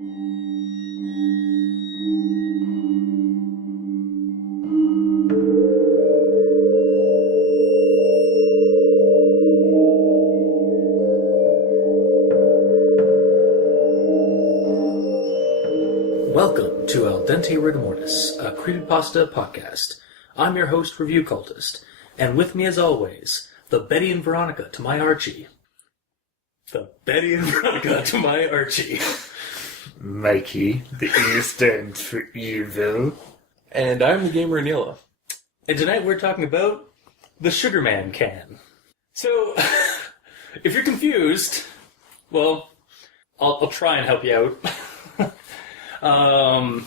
Welcome to Al Dente Rigor Mortis, a Creepypasta podcast. I'm your host, Review Cultist, and with me as always, the Betty and Veronica to my Archie. The Betty and Veronica to my Archie. Mikey, the E stands for evil. And I'm the gamer Anila. And tonight we're talking about the Sugarman Can. So, if you're confused, well, I'll try and help you out.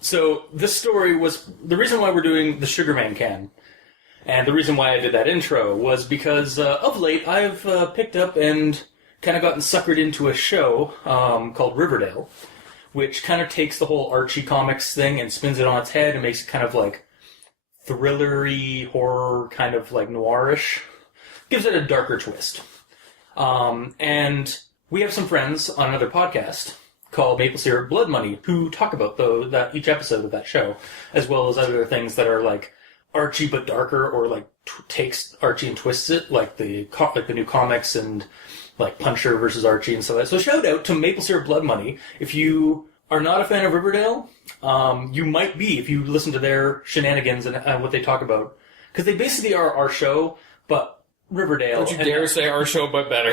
So this story was, the reason why we're doing the Sugarman Can, and the reason why I did that intro, was because of late I've picked up and kind of gotten suckered into a show called Riverdale, which kind of takes the whole Archie comics thing and spins it on its head and makes it kind of like thrillery, horror, kind of like noirish. Gives it a darker twist. And we have some friends on another podcast called Maple Syrup Blood Money, who talk about that each episode of that show, as well as other things that are like Archie but darker, or like takes Archie and twists it, like the new comics and like Puncher versus Archie and stuff like that. So shout out to Maple Syrup Blood Money. If you are not a fan of Riverdale, you might be if you listen to their shenanigans and what they talk about, because they basically are our show, but Riverdale. Don't you dare say our show, but better.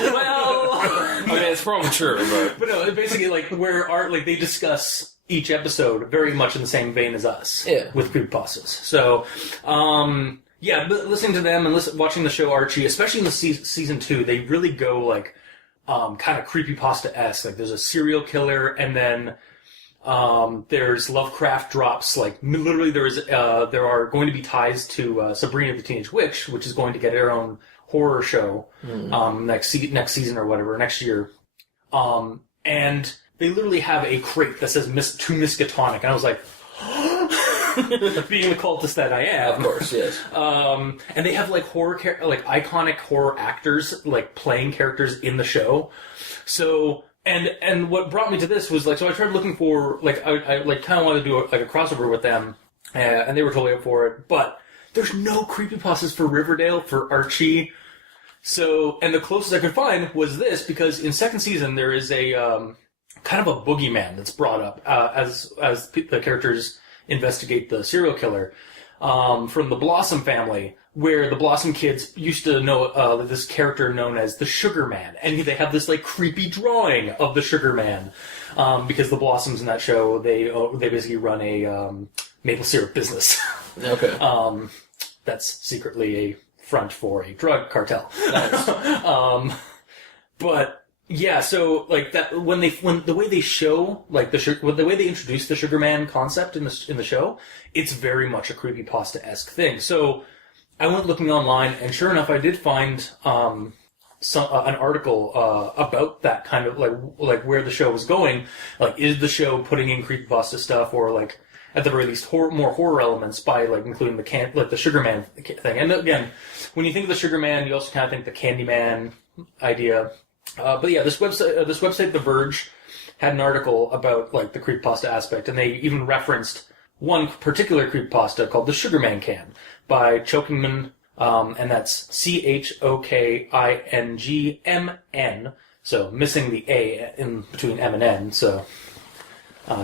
Well, I mean, it's probably true, but no, basically, like where they discuss each episode very much in the same vein as us, with creepypastas. So, yeah, but listening to them and watching the show Archie, especially in the season 2, they really go like kind of creepypasta-esque. Like there's a serial killer, and then there's Lovecraft drops, like literally there are going to be ties to Sabrina the Teenage Witch, which is going to get her own horror show next season or whatever, next year. And they literally have a crate that says to Miskatonic, and I was like, being the cultist that I am. Of course, yes. And they have like iconic horror actors like playing characters in the show. So And what brought me to this was, like, so I tried looking for, like, I like, kind of wanted to do a crossover with them, and they were totally up for it, but there's no creepypastas for Riverdale, for Archie, so, and the closest I could find was this, because in second season there is a, kind of a boogeyman that's brought up, as the characters investigate the serial killer, from the Blossom family, where the Blossom kids used to know this character known as the Sugarman, and they have this like creepy drawing of the Sugarman, because the Blossoms in that show they basically run a maple syrup business. Okay. That's secretly a front for a drug cartel. Nice. But yeah, so like that when the way they show like the way they introduce the Sugarman concept in the show, it's very much a creepypasta-esque thing. So I went looking online, and sure enough, I did find an article about that kind of like where the show was going. Like, is the show putting in creepypasta stuff, or like at the very least more horror elements by like including the Sugarman thing? And again, when you think of the Sugarman, you also kind of think the Candyman idea. But yeah, this website, The Verge, had an article about like the creepypasta aspect, and they even referenced one particular creepypasta called the Sugarman Can by chokingmn, and that's CHOKINGMN, so missing the A in between M and N, so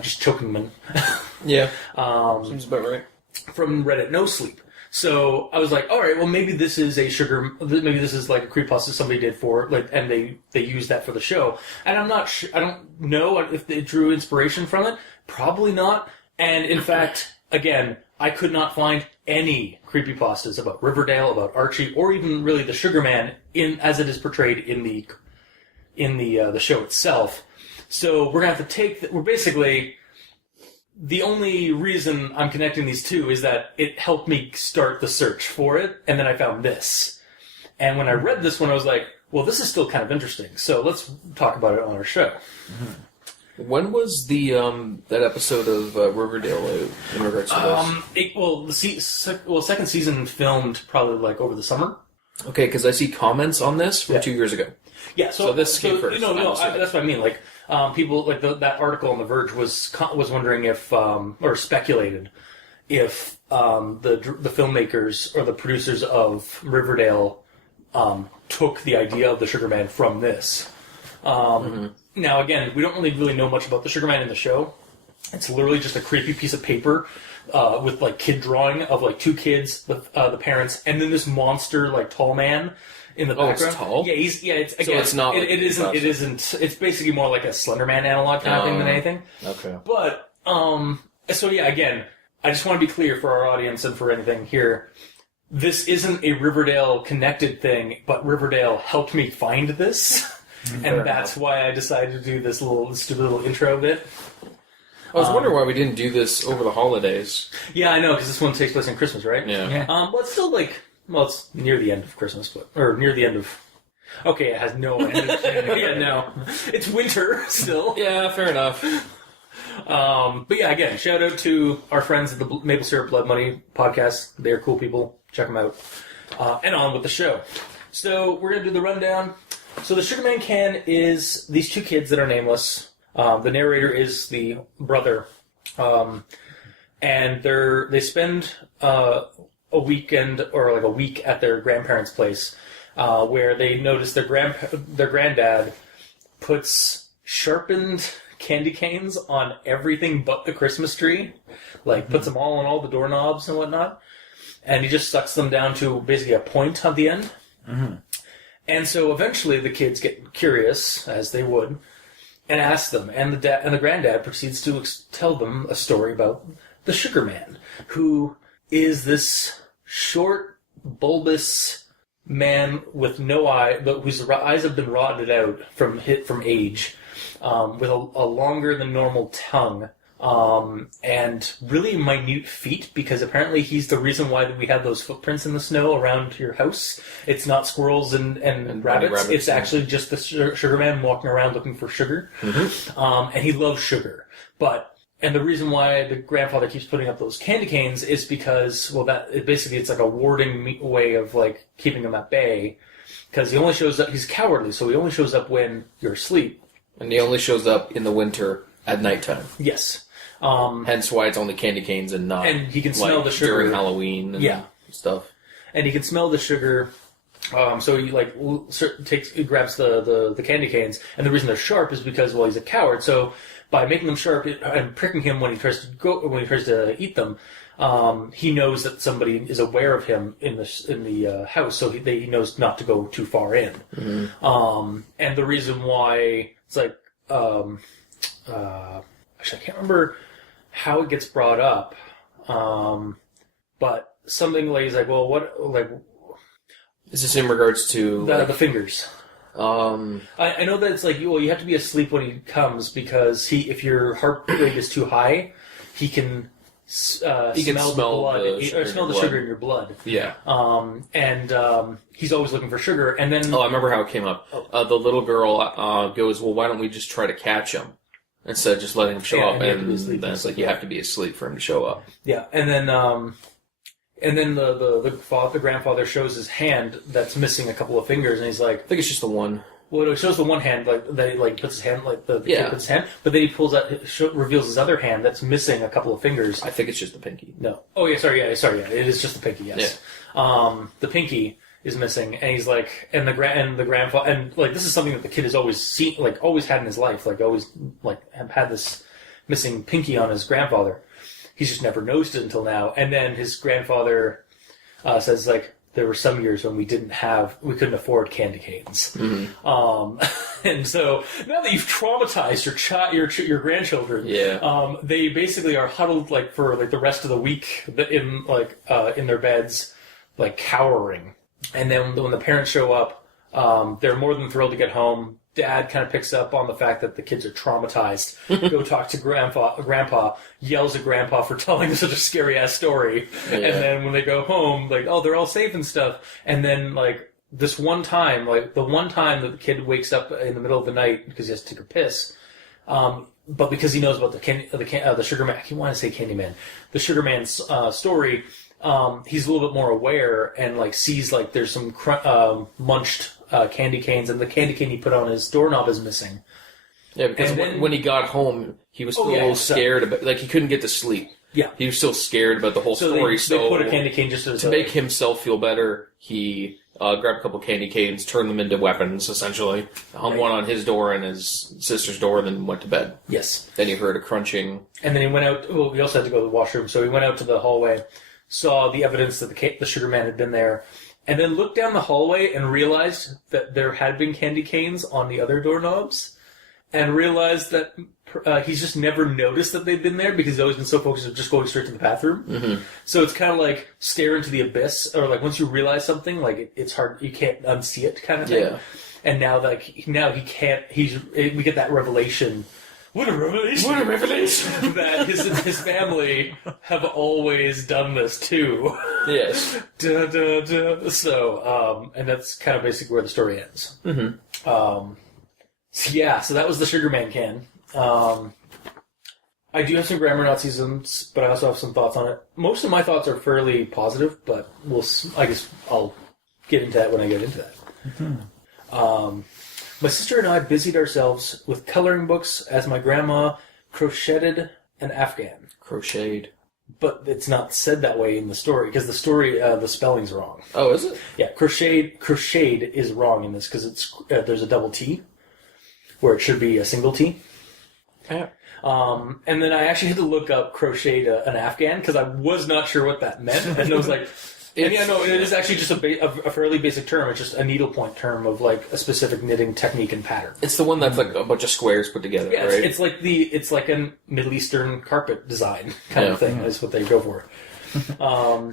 just chokingmn. Yeah, seems about right. From Reddit NoSleep. So I was like, all right, well maybe this is like a creepypasta somebody did for like, and they used that for the show. And I'm not I don't know if they drew inspiration from it. Probably not. And in fact, again, I could not find any creepypastas about Riverdale, about Archie, or even really the Sugarman as it is portrayed in the show itself. So we're gonna have to we're basically, the only reason I'm connecting these two is that it helped me start the search for it, and then I found this. And when I read this one, I was like, well, this is still kind of interesting, so let's talk about it on our show. Mm-hmm. When was the that episode of Riverdale in regards to this? Second season filmed probably like over the summer. Okay, because I see comments on this from 2 years ago. Yeah, So this came first. That's what I mean. Like, people like that article on The Verge was wondering if, or speculated if the filmmakers or the producers of Riverdale took the idea of the Sugarman from this. Now, again, we don't really know much about the Sugarman in the show. It's literally just a creepy piece of paper with like kid drawing of like two kids, the parents, and then this monster like tall man in the background. It's tall. Yeah, it's again. So it's not. It isn't. It's basically more like a Slender Man analog kind of thing than anything. Okay. But so yeah, again, I just want to be clear for our audience and for anything here. This isn't a Riverdale connected thing, but Riverdale helped me find this, and that's why I decided to do this stupid little intro bit. I was wondering why we didn't do this over the holidays. Yeah, I know, because this one takes place in Christmas, right? Yeah. Well, it's still it's near the end of Christmas, or near the end of... Okay, it has no end. Yeah, no. It's winter still. Yeah, fair enough. But yeah, again, shout out to our friends at the Maple Syrup Blood Money podcast. They're cool people. Check them out. And on with the show. So we're going to do the rundown. So the Sugarman Can is these two kids that are nameless. The narrator is the brother. And they spend a weekend or like a week at their grandparents' place, where they notice their granddad puts sharpened candy canes on everything but the Christmas tree, like puts them all on all the doorknobs and whatnot, and he just sucks them down to basically a point at the end. And so eventually the kids get curious, as they would, and ask them, and the granddad proceeds to tell them a story about the Sugarman, who is this short, bulbous man with no eye, but whose eyes have been rotted out from age, with a longer than normal tongue, and really minute feet, because apparently he's the reason why we have those footprints in the snow around your house. It's not squirrels and rabbits. It's actually just the Sugarman walking around looking for sugar. And he loves sugar. And the reason why the grandfather keeps putting up those candy canes is because, it's like a warding way of like keeping him at bay. Because he only shows up, he's cowardly, so he only shows up when you're asleep. And he only shows up in the winter at nighttime. Yes. Hence why it's only candy canes and not. And he can smell the sugar during Halloween and stuff. And he can smell the sugar. So he grabs the candy canes, and the reason they're sharp is because he's a coward. So by making them sharp and pricking him when he tries to eat them, he knows that somebody is aware of him in the house, so he knows not to go too far in. And the reason why it's like actually I can't remember how it gets brought up, but something like he's like, well, what like. Is this in regards to the fingers? I know that it's like, you have to be asleep when he comes, because if your heart rate is too high, he can smell the blood, smell the sugar in your blood. Yeah. And he's always looking for sugar. And then I remember how it came up. The little girl goes, well, why don't we just try to catch him instead of just letting him show up? And then it's like you have to be asleep for him to show up. Yeah, and then the grandfather shows his hand that's missing a couple of fingers, and he's like, I think it's just the one. Well, it shows the one hand, like that he puts his hand, like the kid puts his hand, but then he pulls out, reveals his other hand that's missing a couple of fingers. I think it's just the pinky. No. Oh yeah, sorry, it is just the pinky. Yes. Yeah. The pinky is missing, and he's like, and the grandfather, and like this is something that the kid has always seen, like always had in his life, like always like had this missing pinky on his grandfather. He's just never noticed it until now. And then his grandfather says, like, there were some years when we couldn't afford candy canes. And so now that you've traumatized your grandchildren, they basically are huddled like for like the rest of the week in their beds, like cowering. And then when the parents show up, they're more than thrilled to get home. Dad kind of picks up on the fact that the kids are traumatized. Go talk to Grandpa, yells at Grandpa for telling such a scary-ass story. Yeah. And then when they go home, like, oh, they're all safe and stuff. And then, like, this one time, like, the one time that the kid wakes up in the middle of the night because he has to take a piss, but because he knows about the Sugarman, I keep wanting to say Candyman, the Sugarman's story, he's a little bit more aware and like sees like there's some munched candy canes, and the candy cane he put on his doorknob is missing. Yeah, because when he got home, he was still a little scared about, like, he couldn't get to sleep. Yeah. He was still scared about the whole story. They put a candy cane just to make himself feel better, he grabbed a couple candy canes, turned them into weapons, essentially. Hung one on his door and his sister's door, and then went to bed. Yes. Then he heard a crunching. And then he went out. Well, we also had to go to the washroom, so he went out to the hallway, saw the evidence that the Sugarman had been there, and then looked down the hallway and realized that there had been candy canes on the other doorknobs, and realized that he's just never noticed that they've been there because he's always been so focused on just going straight to the bathroom. Mm-hmm. So it's kind of like stare into the abyss, or like once you realize something, like it's hard, you can't unsee it, kind of thing. Yeah. And now he can't. We get that revelation. What a revelation! What a revelation! That his family have always done this too. Yes. Da, da, da. So, and that's kind of basically where the story ends. Mm-hmm. So that was the Sugarman Can. I do have some grammar Nazisms, but I also have some thoughts on it. Most of my thoughts are fairly positive, but I guess I'll get into that when I get into that. Mm-hmm. My sister and I busied ourselves with coloring books as my grandma crocheted an Afghan. Crocheted. But it's not said that way in the story, because the story, the spelling's wrong. Oh, is it? Yeah, crocheted is wrong in this, because it's there's a double T, where it should be a single T. Yeah. And then I actually had to look up crocheted an Afghan, because I was not sure what that meant, and I was like... And yeah, no, it is actually just a fairly basic term. It's just a needlepoint term of like a specific knitting technique and pattern. It's the one that's like a bunch of squares put together, yeah, right? It's like a Middle Eastern carpet design kind of thing. Is what they go for. No,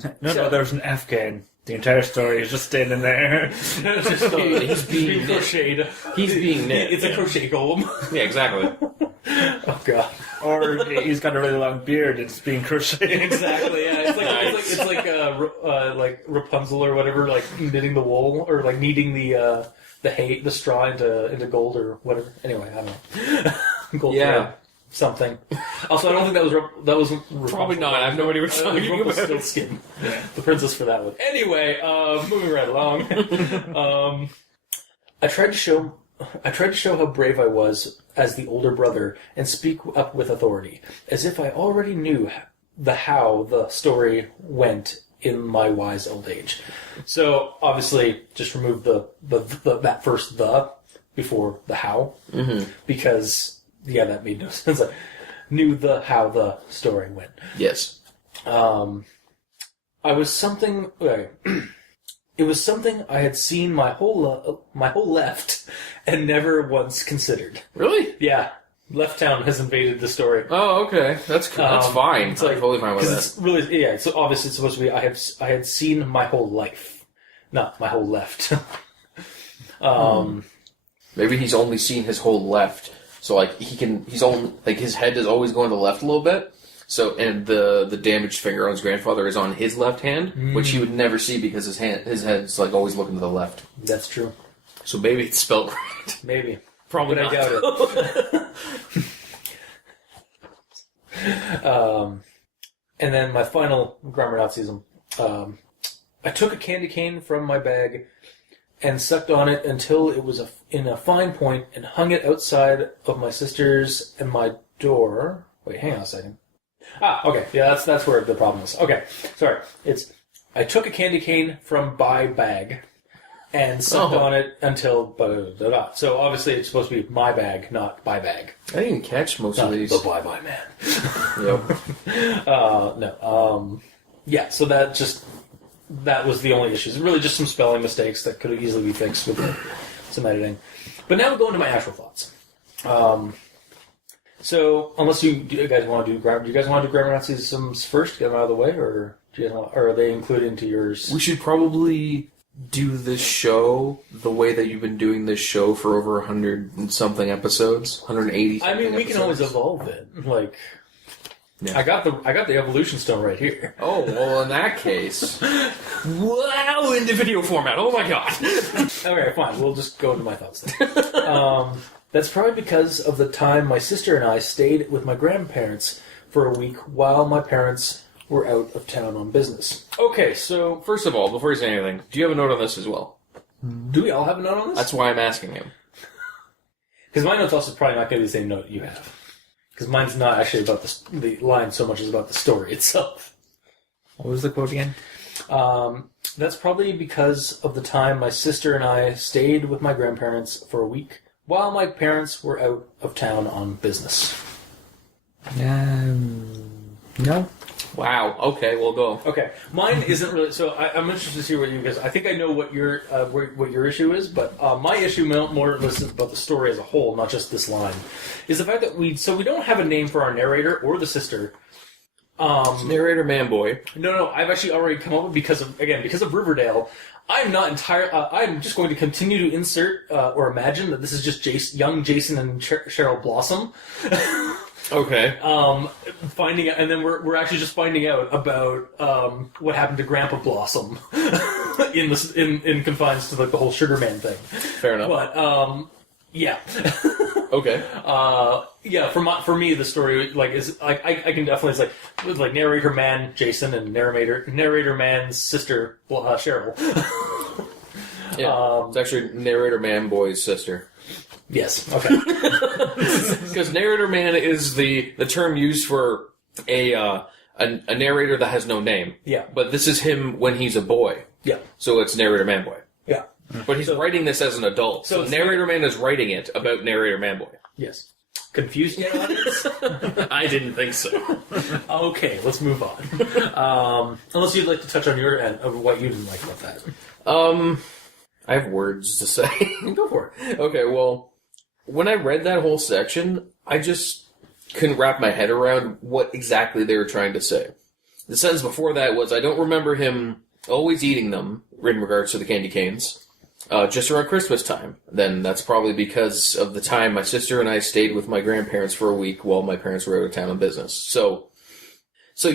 there's an Afghan. The entire story is just standing there. He's being crocheted. He's being knit. It's a crochet golem. Yeah, exactly. Oh god. Or he's got a really long beard and it's being crocheted. Exactly. Yeah. It's like Rapunzel or whatever, like knitting the wool or like kneading the straw into gold or whatever. Anyway, I don't know. Gold. Yeah. Thread, something. Also, I don't think that was Rapunzel. Probably not. I have no idea what you're talking about. Rumpelstiltskin. The princess for that one. Anyway, moving right along. I tried to show how brave I was as the older brother and speak up with authority, as if I already knew how the story went in my wise old age. So obviously, just remove that first "the" before the "how," because that made no sense. I knew how the story went. Yes. I was something. Okay. It was something I had seen my whole left and never once considered. Really? Yeah. Left Town has invaded the story. Oh, okay. That's fine. It's like, I'm totally fine with that. It's really, yeah. So obviously, it's supposed to be. I had seen my whole life, not my whole left. Maybe he's only seen his whole left, so like his head is always going to the left a little bit. So, and the damaged finger on his grandfather is on his left hand, which he would never see because his head's like always looking to the left. That's true. So maybe it's spelled right. Maybe. Probably but not. I doubt it. And then my final grammar Nazism. I took a candy cane from my bag and sucked on it until it was in a fine point and hung it outside of my sister's and my door. Wait, hang on a second. Okay. Yeah, that's where the problem is. Okay, sorry. I took a candy cane from my bag and sucked on it until blah. So obviously it's supposed to be my bag, not by bag. I didn't catch most of these. The bye man. Yep. No. Yeah. So that was the only issue. It's really just some spelling mistakes that could easily be fixed with some editing. But now we'll go into my actual thoughts. So, unless do you guys want to do grammar Nazisms first, get them out of the way, or are they included into yours? We should probably do this show the way that you've been doing this show for over 100 and something episodes, 180. I mean, we can always evolve it. Like, yeah. I got the evolution stone right here. Oh well, in that case, wow, into video format. Oh my god. Okay, fine. We'll just go into my thoughts then. That's probably because of the time my sister and I stayed with my grandparents for a week while my parents were out of town on business. Okay, so First of all, before you say anything, do you have a note on this as well? do we all have a note on this? That's why I'm asking him. Because my note's also probably not going to be the same note you have. Because mine's not actually about the line so much as about the story itself. What was the quote again? That's probably because of the time my sister and I stayed with my grandparents for a week while my parents were out of town on business. No. Wow. Okay, we'll go. Okay, mine isn't really. So I'm interested to see what you guys. I think I know what your issue is, but my issue more is about the story as a whole, not just this line. Is the fact that we don't have a name for our narrator or the sister. Narrator Manboy. No, I've actually already come up with because of Riverdale. I'm not entire. I'm just going to continue to insert or imagine that this is just young Jason and Cheryl Blossom. Okay. Finding out, and then we're actually just finding out about what happened to Grandpa Blossom in confines to like the whole Sugarman thing. Fair enough. But yeah. Okay. Yeah. For me, the story is I can definitely it's like narrator man Jason and narrator man's sister Cheryl. Yeah. It's actually Narrator Manboy's sister. Yes. Okay. Because narrator man is the term used for a narrator that has no name. Yeah. But this is him when he's a boy. Yeah. So it's narrator manboy. Yeah. But he's writing this as an adult. So narrator man is writing it about narrator manboy. Yes. Confused yet, audience? I didn't think so. Okay, let's move on. Unless you'd like to touch on your end of what you didn't like about that. I have words to say. Go for it. Okay, well, when I read that whole section, I just couldn't wrap my head around what exactly they were trying to say. The sentence before that was, I don't remember him always eating them, in regards to the candy canes, just around Christmas time. Then that's probably because of the time my sister and I stayed with my grandparents for a week while my parents were out of town on business. So I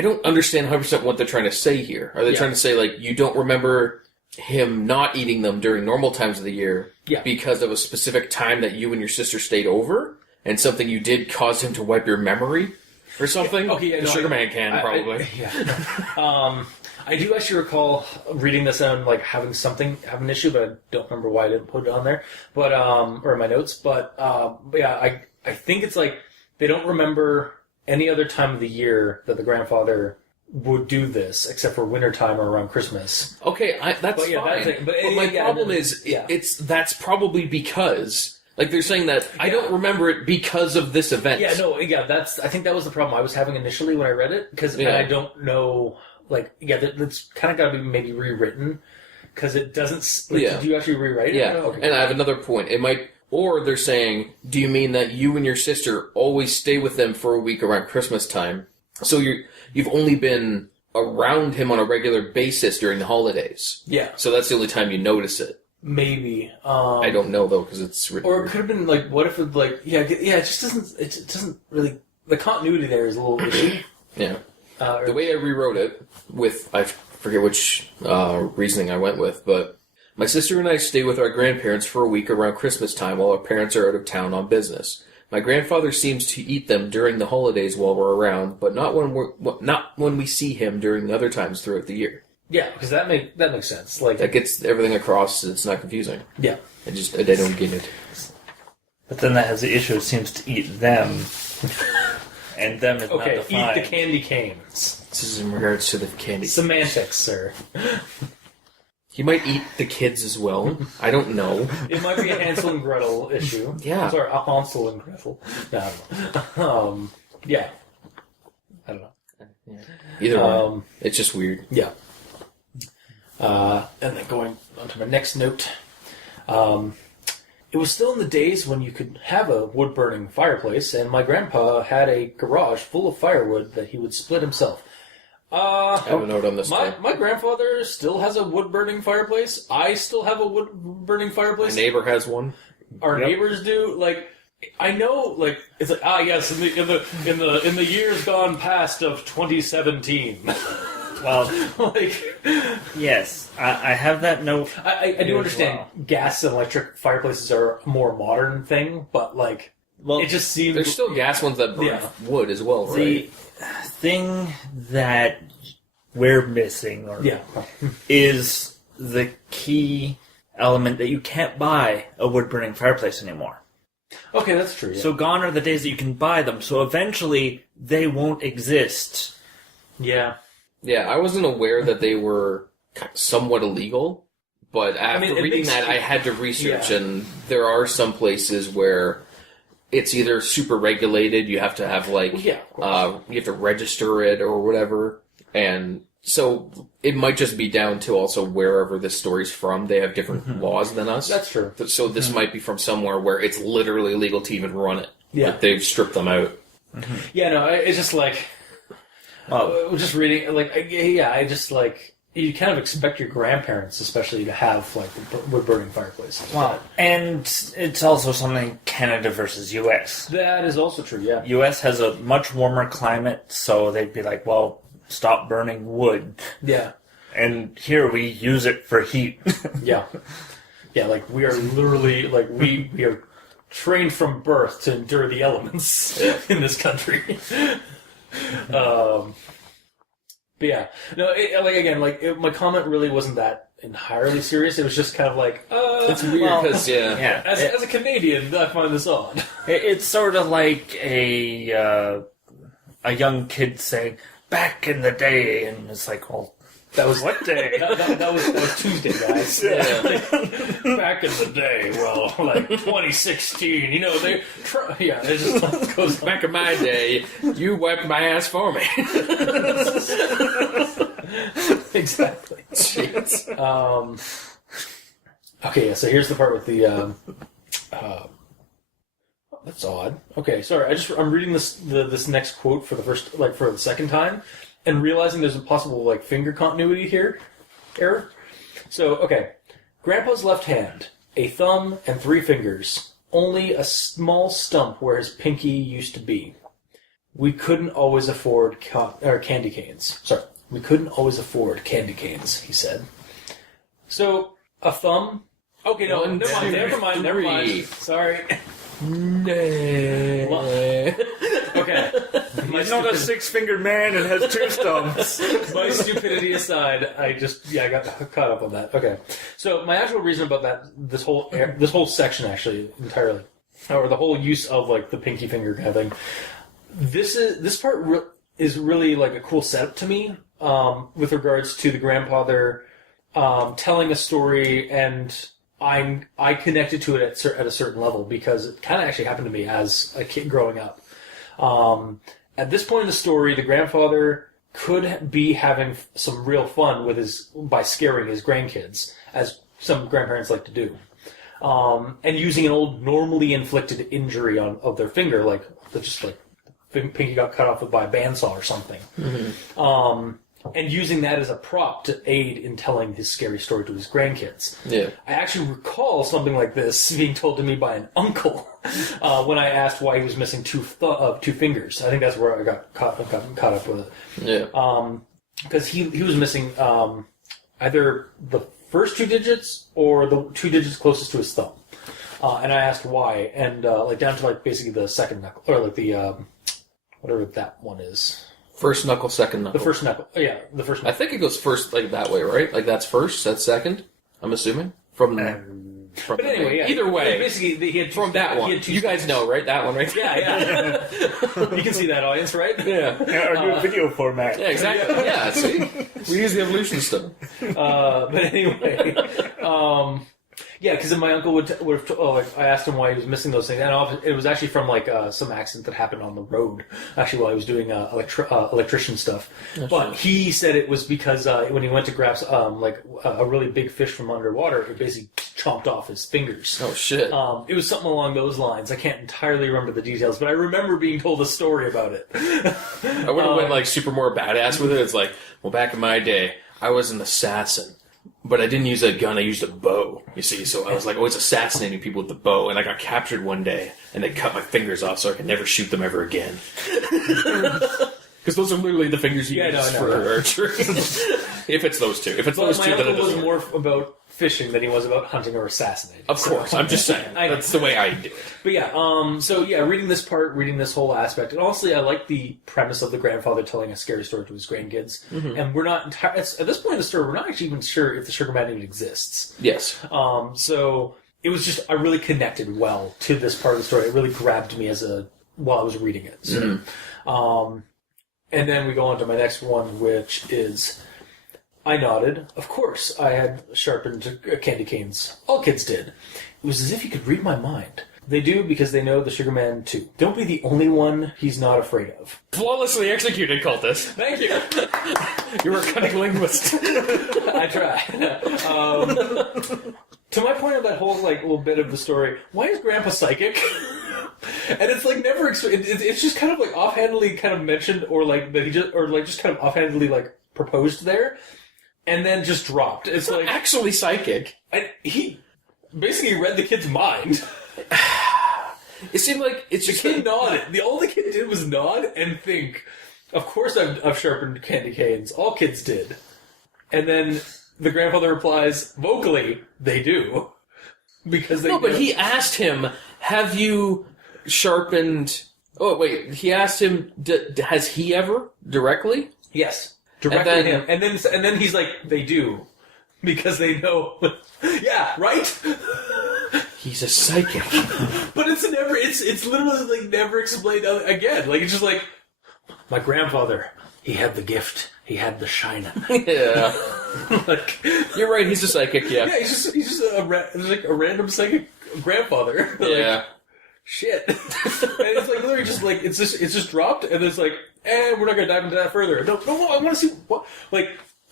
don't understand 100% what they're trying to say here. Are they trying to say, like, you don't remember him not eating them during normal times of the year because of a specific time that you and your sister stayed over, and something you did caused him to wipe your memory or something? Okay, the Sugarman Can, probably. I do actually recall reading this and having an issue, but I don't remember why I didn't put it on there, but or in my notes. But I think it's like they don't remember any other time of the year that the grandfather would do this, except for wintertime or around Christmas. Okay, that's fine. But my problem is, that's probably because, they're saying that I don't remember it because of this event. I think that was the problem I was having initially when I read it, because I don't know, that's kind of got to be maybe rewritten, because it doesn't, did you actually rewrite it? Yeah, okay. And I have another point. It might, or they're saying, do you mean that you and your sister always stay with them for a week around Christmas time, so you've only been around him on a regular basis during the holidays. Yeah. So that's the only time you notice it. Maybe. I don't know, though, because it's written. Or it could have been, what if it, it just doesn't really, the continuity there is a little issue. Yeah. The way I rewrote it, I forget which reasoning I went with, but my sister and I stay with our grandparents for a week around Christmas time while our parents are out of town on business. My grandfather seems to eat them during the holidays while we're around, but not when we see him during other times throughout the year. Yeah, because that makes sense. That gets everything across. It's not confusing. Yeah, I don't get it. But then that has the issue. It seems to eat them, and them is not defined. Eat the candy canes. This is in regards to the candy. Semantics, sir. He might eat the kids as well. I don't know. It might be a Hansel and Gretel issue. Yeah. Sorry, a Hansel and Gretel. No, I don't know. Yeah. I don't know. Yeah. Either way. It's just weird. Yeah. And then going on to my next note. It was still in the days when you could have a wood-burning fireplace, and my grandpa had a garage full of firewood that he would split himself. I have a note on this one. My grandfather still has a wood-burning fireplace. I still have a wood-burning fireplace. My neighbor has one. Our neighbors do. I know. It's yes. In the years gone past of 2017. Well, yes, I have that note. I do understand gas and electric fireplaces are a more modern thing, but Well, it just seemed... There's still gas ones that burn wood as well, right? the thing that we're missing Yeah. is the key element that you can't buy a wood-burning fireplace anymore. Okay, that's true. Yeah. So gone are the days that you can buy them. So eventually, they won't exist. yeah. Yeah, I wasn't aware that they were somewhat illegal, but after reading that, I had to research, and there are some places where it's either super regulated, you have to have, like, you have to register it or whatever, and so it might just be down to also wherever this story's from. They have different laws than us. That's true. So this might be from somewhere where it's literally illegal to even run it. Yeah. Like they've stripped them out. Yeah, no, it's just like... just reading, like, I just, like... You kind of expect your grandparents, especially, to have, like, wood-burning fireplaces. Wow. And it's also something Canada versus U.S. That is also true, yeah. U.S. has a much warmer climate, so they'd be like, well, stop burning wood. Yeah. And here we use it for heat. Yeah. Yeah, like, we are literally, like, we are trained from birth to endure the elements in this country. But yeah, no, my comment really wasn't that entirely serious. It was just kind of like, It's weird because, as a Canadian, I find this odd. It's sort of like a young kid saying, back in the day, and it's like, well, that was what day? that was Tuesday, guys. Yeah. Back in the day, well, like 2016, you know, it just like goes back in my day, you wiped my ass for me. Exactly. Jeez. Okay, yeah, so here's the part with the that's odd. Okay, sorry. I'm reading this next quote for the second time, and realizing there's a possible like finger continuity error. So okay, Grandpa's left hand, a thumb and 3 fingers, only a small stump where his pinky used to be. We couldn't always afford candy canes. Sorry, we couldn't always afford candy canes. He said. So a thumb. Okay, no, never mind. Sorry. No. Okay. He's not a 6-fingered man and has 2 stumps. My stupidity aside, I got caught up on that. Okay. So my actual reason about this whole section actually entirely, or the whole use of like the pinky finger kind of thing, this part is really like a cool setup to me, with regards to the grandfather, telling a story, and I connected to it at a certain level because it kind of actually happened to me as a kid growing up. At this point in the story, the grandfather could be having some real fun by scaring his grandkids, as some grandparents like to do, and using an old normally inflicted injury of their finger, like just like pinky got cut off by a bandsaw or something. Mm-hmm. And using that as a prop to aid in telling his scary story to his grandkids. Yeah. I actually recall something like this being told to me by an uncle when I asked why he was missing 2 fingers. I think that's where I got caught up with it. Yeah. Because he was missing either the first 2 digits or the 2 digits closest to his thumb. And I asked why, and like down to like basically the second knuckle, or like the whatever that one is. First knuckle, second knuckle. The first knuckle. Oh, yeah, the first knuckle. I think it goes first like that way, right? Like that's first, that's second, I'm assuming. But anyway, yeah. Either way. Basically, he had from that one. You guys know, right? That one, right? Yeah. You can see that, audience, right? Yeah. Our new video format. Yeah, exactly. Yeah, see? We use the evolution stuff. But anyway, yeah, because my uncle would have I asked him why he was missing those things, and it was actually from like some accident that happened on the road, actually while he was doing electrician stuff. Oh, but sure. He said it was because when he went to grab a really big fish from underwater, it basically chomped off his fingers. Oh shit! It was something along those lines. I can't entirely remember the details, but I remember being told a story about it. I would have went like super more badass with it. It's like, well, back in my day, I was an assassin. But I didn't use a gun, I used a bow, you see. So I was like always assassinating people with the bow, and I got captured one day, and they cut my fingers off so I could never shoot them ever again. Because those are literally the fingers you use for archery. If it's those two. If it's But those my two, then it uncle was doesn't more work. about fishing than he was about hunting or assassinating. Of course, I'm just saying. I know. That's the way I do it. But yeah, reading this part, reading this whole aspect, and honestly, I like the premise of the grandfather telling a scary story to his grandkids. Mm-hmm. And we're not at this point in the story, we're not actually even sure if the Sugar Man even exists. Yes. So it was just I really connected well to this part of the story. It really grabbed me while I was reading it. So, and then we go on to my next one, which is. I nodded. Of course, I had sharpened candy canes. All kids did. It was as if he could read my mind. They do because they know the Sugar Man too. Don't be the only one he's not afraid of. Flawlessly executed, cultist. Thank you. You're a cunning linguist. I try. To my point of that whole little bit of the story, why is Grandpa psychic? And it's never. It's just kind of offhandedly kind of mentioned, or that he just kind of offhandedly proposed there. And then just dropped. It's actually psychic. He basically read the kid's mind. It seemed like it's The just kid nodded. All the kid did was nod and think, of course I've sharpened candy canes. All kids did. And then the grandfather replies, vocally, they do. Because they No, but he asked him, have you sharpened... Oh, wait. He asked him, has he ever? Directly? Yes. Directly And him. And then he's like, they do. Because they know. Yeah, right? He's a psychic. But it's literally never explained again. It's just my grandfather, he had the gift. He had the shine. Yeah. You're right, he's a psychic, yeah. Yeah, he's just a random psychic grandfather. Yeah. Shit. And it's literally just it's just dropped, and it's we're not gonna dive into that further. No, I want to see what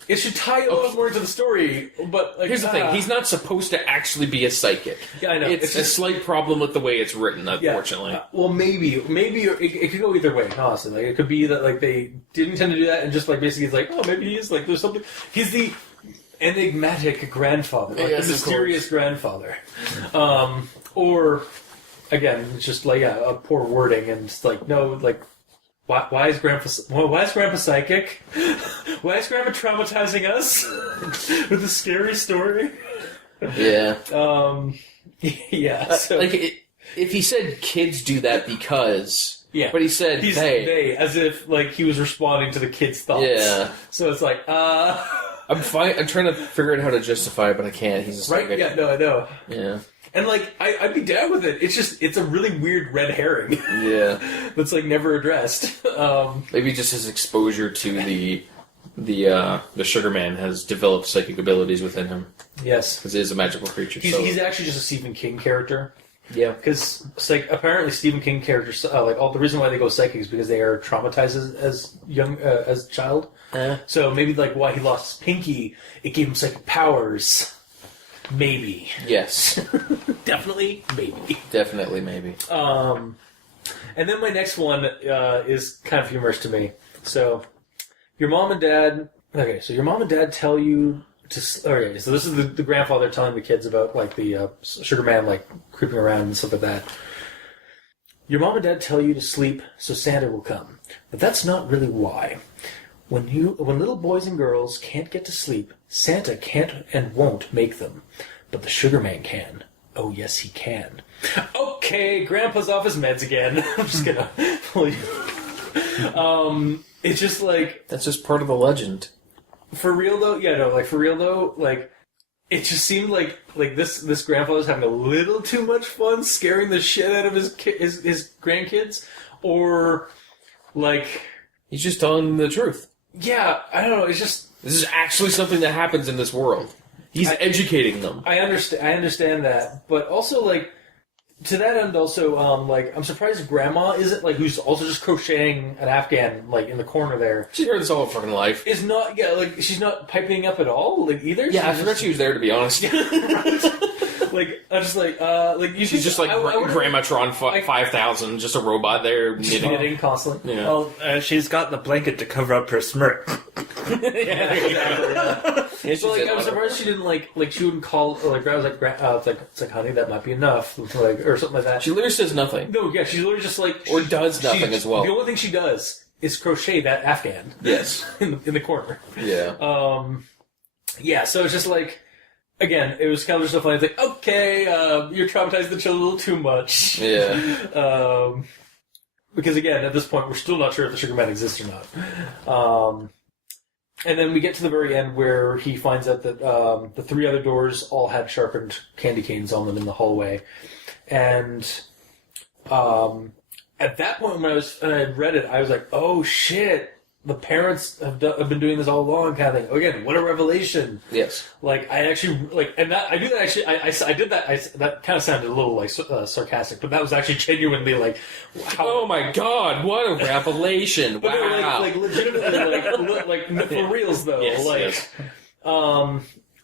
it should tie a little more into the story. But here's the thing: he's not supposed to actually be a psychic. Yeah, I know. It's a slight problem with the way it's written, unfortunately. Well, maybe it could go either way. Honestly, it could be that they didn't intend to do that, and just basically it's oh, maybe he's there's something. He's the enigmatic grandfather, the mysterious grandfather, or. Again, it's just a poor wording, and it's no, why is Grandpa psychic? Why is Grandpa traumatizing us with a scary story? Yeah. Yeah. So, if he said kids do that because, yeah, but he said they, as if he was responding to the kids' thoughts. Yeah. So it's I'm fine. I'm trying to figure out how to justify it, but I can't. He's a psychic. Right? Yeah. No, I know. Yeah. And I'd be down with it. It's a really weird red herring. Yeah. That's never addressed. Maybe just his exposure to the Sugar Man has developed psychic abilities within him. Yes. Because he is a magical creature. He's actually just a Stephen King character. Yeah. Because apparently Stephen King characters all the reason why they go psychic is because they are traumatized as young as a child. So maybe why he lost his pinky, it gave him psychic powers. Maybe. Yes. Definitely, maybe. Definitely, maybe. And then my next one is kind of humorous to me. So, your mom and dad... Okay, so your mom and dad tell you to... Okay, so this is the grandfather telling the kids about, the Sugar Man, creeping around and stuff like that. Your mom and dad tell you to sleep so Santa will come. But that's not really why. When little boys and girls can't get to sleep, Santa can't and won't make them. But the Sugar Man can. Oh, yes, he can. Okay, Grandpa's off his meds again. I'm just gonna pull you. It's just that's just part of the legend. For real though, yeah, no, for real though, it just seemed like this grandfather's having a little too much fun scaring the shit out of his grandkids, or he's just telling them the truth. Yeah, I don't know. It's just this is actually something that happens in this world. He's educating them. I understand that, but also to that end, also I'm surprised Grandma isn't who's also just crocheting an Afghan in the corner there. She's heard this all her fucking life. Is not she's not piping up at all either. Yeah, I forgot she was there to be honest. I'm just you she's just Grandmatron 5000, just a robot there knitting constantly. Yeah. Well, she's got the blanket to cover up her smirk. Yeah, exactly. Yeah. So I'm surprised she didn't she wouldn't call Grandma's it's honey, that might be enough, or something like that. She literally says nothing. No, yeah, she's literally just or does nothing as well. The only thing she does is crochet that Afghan. Yes. in the corner. Yeah. Yeah, so it's just like, again, it was kind of just a funny thing. Okay, you're traumatizing the children a little too much. Yeah. Because again, at this point, we're still not sure if the Sugar Man exists or not. And then we get to the very end where he finds out that the 3 other doors all had sharpened candy canes on them in the hallway. And at that point, when I had read it, I was like, "Oh shit! The parents have been doing this all along." Kind of thing. Again, what a revelation! Yes. Like I actually and that I do that actually. I did that. That kind of sounded a little like sarcastic, but that was actually genuinely like, how, Oh my God! What a revelation! but no, Wow. like legitimately, like for reals though. Yes, like, yes.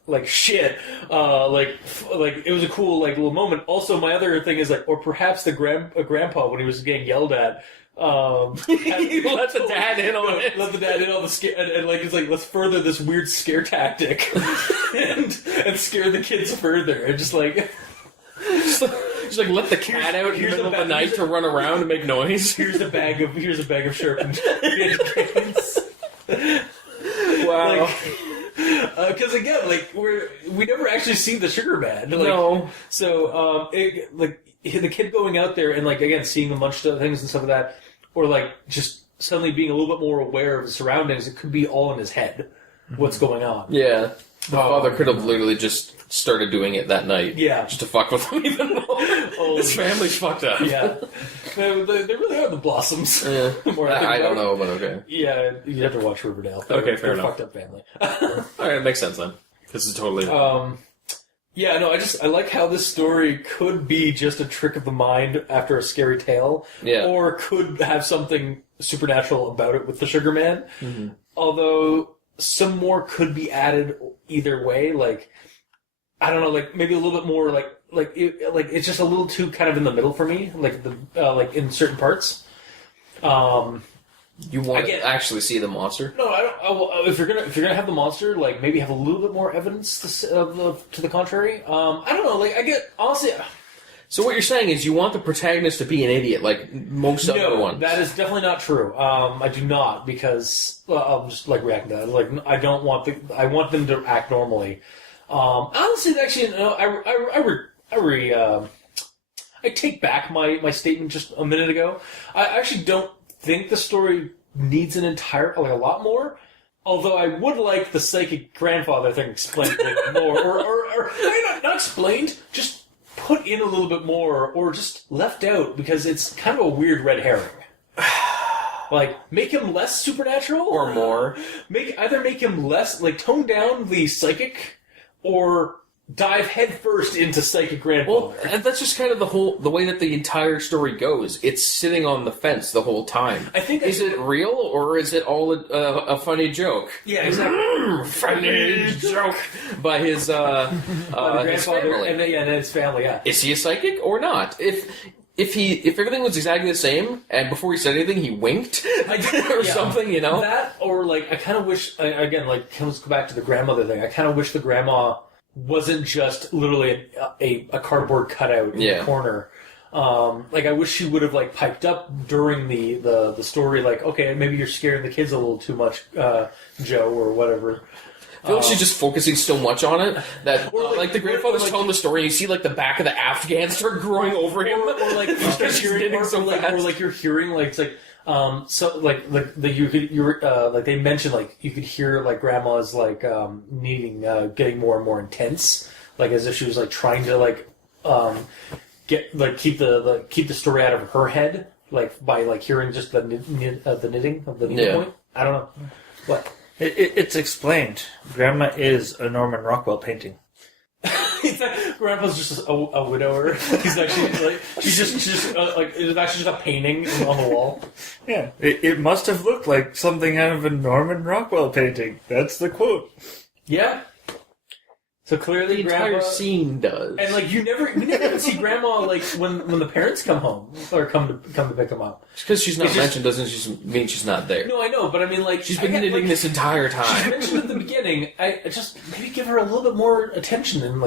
Like shit. Like it was a cool like little moment. Also, my other thing is like, or perhaps the grandpa when he was getting yelled at. He let the dad in on it. Let the dad in on the scare, and like it's like let's further this weird scare tactic, and scare the kids further, and just like. Just like let the cat out in the middle of the night to run around and make noise. Here's a bag of sharpened candy canes. Wow. Because again, like we never actually see the Sugar Man. Like, No. So the kid going out there and like again seeing a bunch of things and stuff like that, or like just suddenly being a little bit more aware of his surroundings. It could be all in his head. What's going on? Yeah. The father could have literally just started doing it that night. Yeah. Just to fuck with him even more. His family's fucked up. Yeah. They really are the Blossoms. Yeah. I don't about know, but okay. Yeah, you'd have to watch Riverdale. Okay, fair they're enough. Fucked up family. Alright, makes sense then. This is totally... Yeah, no, I like how this story could be just a trick of the mind after a scary tale. Yeah. Or could have something supernatural about it with the Sugar Man. Mm-hmm. Although some more could be added either way. Like, I don't know, like maybe a little bit more like it's just a little too kind of in the middle for me. Like like in certain parts. You want to actually see the monster? No, I don't. If you're gonna have the monster, like maybe have a little bit more evidence to the contrary. I don't know. Like I get honestly. So what you're saying is you want the protagonist to be an idiot, like most other ones. That is definitely not true. I do not because I'm just like reacting to that. Like I don't want I want them to act normally. Honestly, actually, no. I take back my statement just a minute ago. I actually don't think the story needs a lot more. Although I would like the psychic grandfather thing explained a little bit more, or not explained, just put in a little bit more, or just left out because it's kind of a weird red herring. Like make him less supernatural or more. Either make him less tone down the psychic, or dive headfirst into psychic grandfather. Well, and that's just kind of the way that the entire story goes. It's sitting on the fence the whole time. I think is it real or is it all a funny joke? Yeah, exactly. Funny joke by his his family and his family. Yeah, is he a psychic or not? If everything was exactly the same, and before he said anything, he winked or something, you know? That, or I kind of wish, again, let's go back to the grandmother thing. I kind of wish the grandma wasn't just literally a cardboard cutout in the corner. I wish she would have piped up during the story. Okay, maybe you're scaring the kids a little too much, Joe, or whatever. I feel like she's just focusing so much on it that, the grandfather's telling the story, and you see the back of the Afghan start growing over him, or you start hearing, you're hearing they mentioned you could hear grandma's needing getting more and more intense, as if she was trying to keep the story out of her head, by hearing just the knitting of the needlepoint. I don't know what. It's explained. Grandma is a Norman Rockwell painting. Grandpa's just a widower. He's actually she's just it's actually just a painting on the wall. Yeah, it must have looked like something out of a Norman Rockwell painting. That's the quote. Yeah. So clearly, the entire scene does, and we never even see Grandma when the parents come home or come to pick them up. Because she's not mentioned doesn't mean she's not there. No, I know, but I mean she's been knitting this entire time. She's mentioned at the beginning. I just maybe give her a little bit more attention in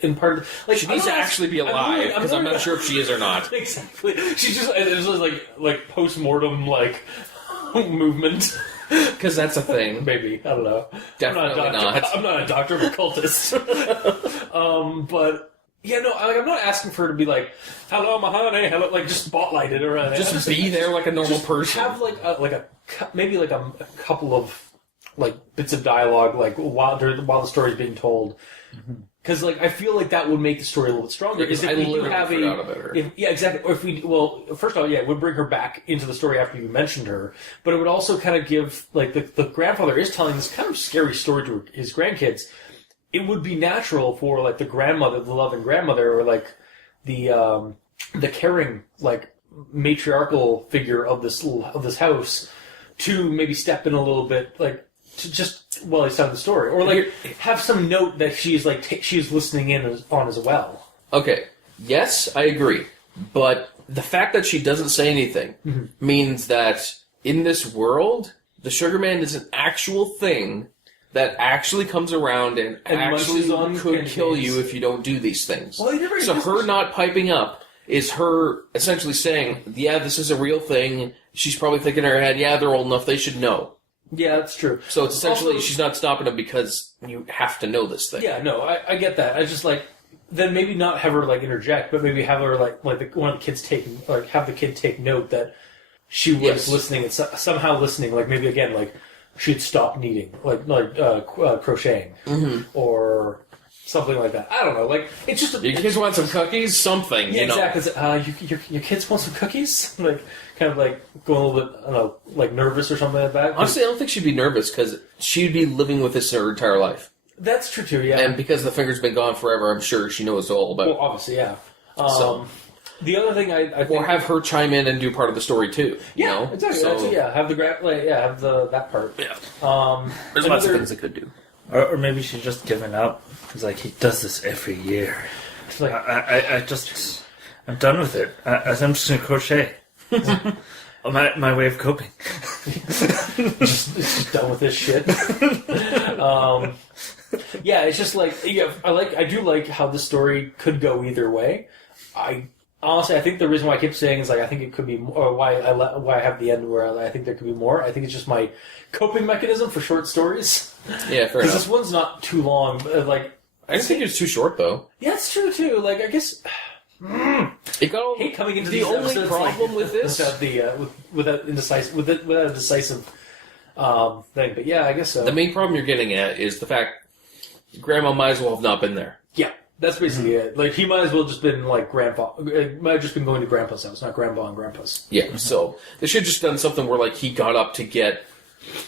in part of she needs to actually be alive because I'm not sure if she is or not. Exactly. She's just it was post-mortem movement. Because that's a thing. Maybe. I don't know. Definitely not. I'm not a doctor of occultist. But, yeah, no, I'm not asking for her to be like, hello, my honey, hello, like, just spotlighted or anything. Just be there like a normal person. Have, maybe a couple of, like, bits of dialogue, like, while the story's being told. Because, like, I feel like that would make the story a little bit stronger. Because I literally forgot about her. Yeah, exactly. Or if first of all, it would bring her back into the story after you mentioned her, but it would also kind of give, like, the grandfather is telling this kind of scary story to his grandkids. It would be natural for, like, the grandmother, the loving grandmother, or, like, the caring, like, matriarchal figure of this house to maybe step in a little bit, like, to just while he's telling the story, or like have some note that she's like she's listening in on as well. Okay, yes, I agree, but the fact that she doesn't say anything means that in this world, the Sugarman is an actual thing that actually comes around and actually could kill you if you don't do these things. Well, so her not piping up is her essentially saying, "Yeah, this is a real thing." She's probably thinking in her head, "Yeah, they're old enough; they should know." Yeah, that's true. So it's essentially Also, she's not stopping him because you have to know this thing. Yeah, no, I get that. I just like then maybe not have her like interject, but maybe have her like one of the kids have the kid take note that she was listening and somehow listening. Like maybe again like she'd stop kneading, crocheting, or something like that. I don't know. Like it's just your kids want some cookies, something. Yeah, you know. exactly. Your kids want some cookies, like. Kind of like going a little bit, I don't know, like nervous or something like that. Honestly, I don't think she'd be nervous because she'd be living with this her entire life. That's true too, yeah. And because the finger's been gone forever, I'm sure she knows all about it. Well, obviously, yeah. The other thing I think, or have her chime in and do part of the story too. Yeah, you know? exactly. So, Have that part. Yeah. There's lots of things it could do. Or maybe she's just given up. It's like he does this every year. It's like I'm done with it. I'm just gonna crochet. My way of coping. just done with this shit. Yeah, it's just like I do like how the story could go either way. I think the reason why I keep saying is like I think it could be more, or why I have the end where I think there could be more. I think it's just my coping mechanism for short stories. Yeah, fair enough. Because this one's not too long. But I didn't think it was too short though. Yeah, it's true too. Like I guess. It got all, hate coming into the these only episodes, problem with this without a decisive thing. But yeah, I guess so. The main problem you're getting at is the fact Grandma might as well have not been there. Yeah, that's basically it. Like he might as well just been like Grandpa. It might have just been going to Grandpa's house, not Grandpa and Grandpa's. Yeah, so they should have just done something where like he got up to get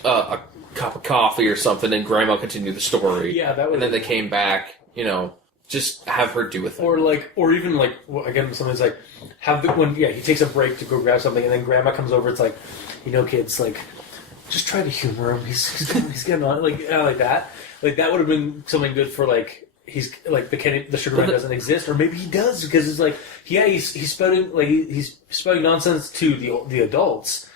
a cup of coffee or something, and Grandma continued the story. Yeah, that would. And then they came back. You know. Just have her do with it. Or even again, sometimes like, he takes a break to go grab something, and then Grandma comes over, it's like, kids, like, just try to humor him, he's getting on, like that. Like, that would have been something good for, like, he's, like, the Sugarman doesn't exist, or maybe he does, because it's like, he's spouting nonsense to the adults,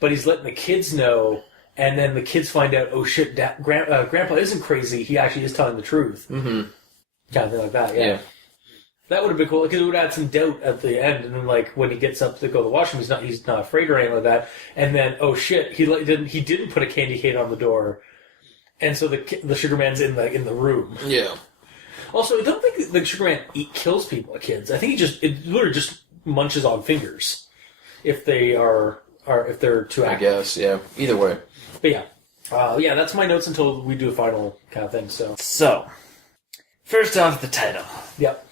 but he's letting the kids know, and then the kids find out, oh shit, Grandpa isn't crazy, he actually is telling the truth. Mm-hmm. Kind of thing like that, yeah. That would have been cool because it would add some doubt at the end, and then like when he gets up to go to the washroom, he's not afraid or anything like that. And then oh shit, he didn't put a candy cane on the door, and so the Sugarman's in the room. Yeah. Also, I don't think the Sugarman kills people, kids. I think it literally just munches on fingers if they're too active. I guess, yeah. Either way. But yeah, that's my notes until we do a final kind of thing. So. First off, the title. Yep.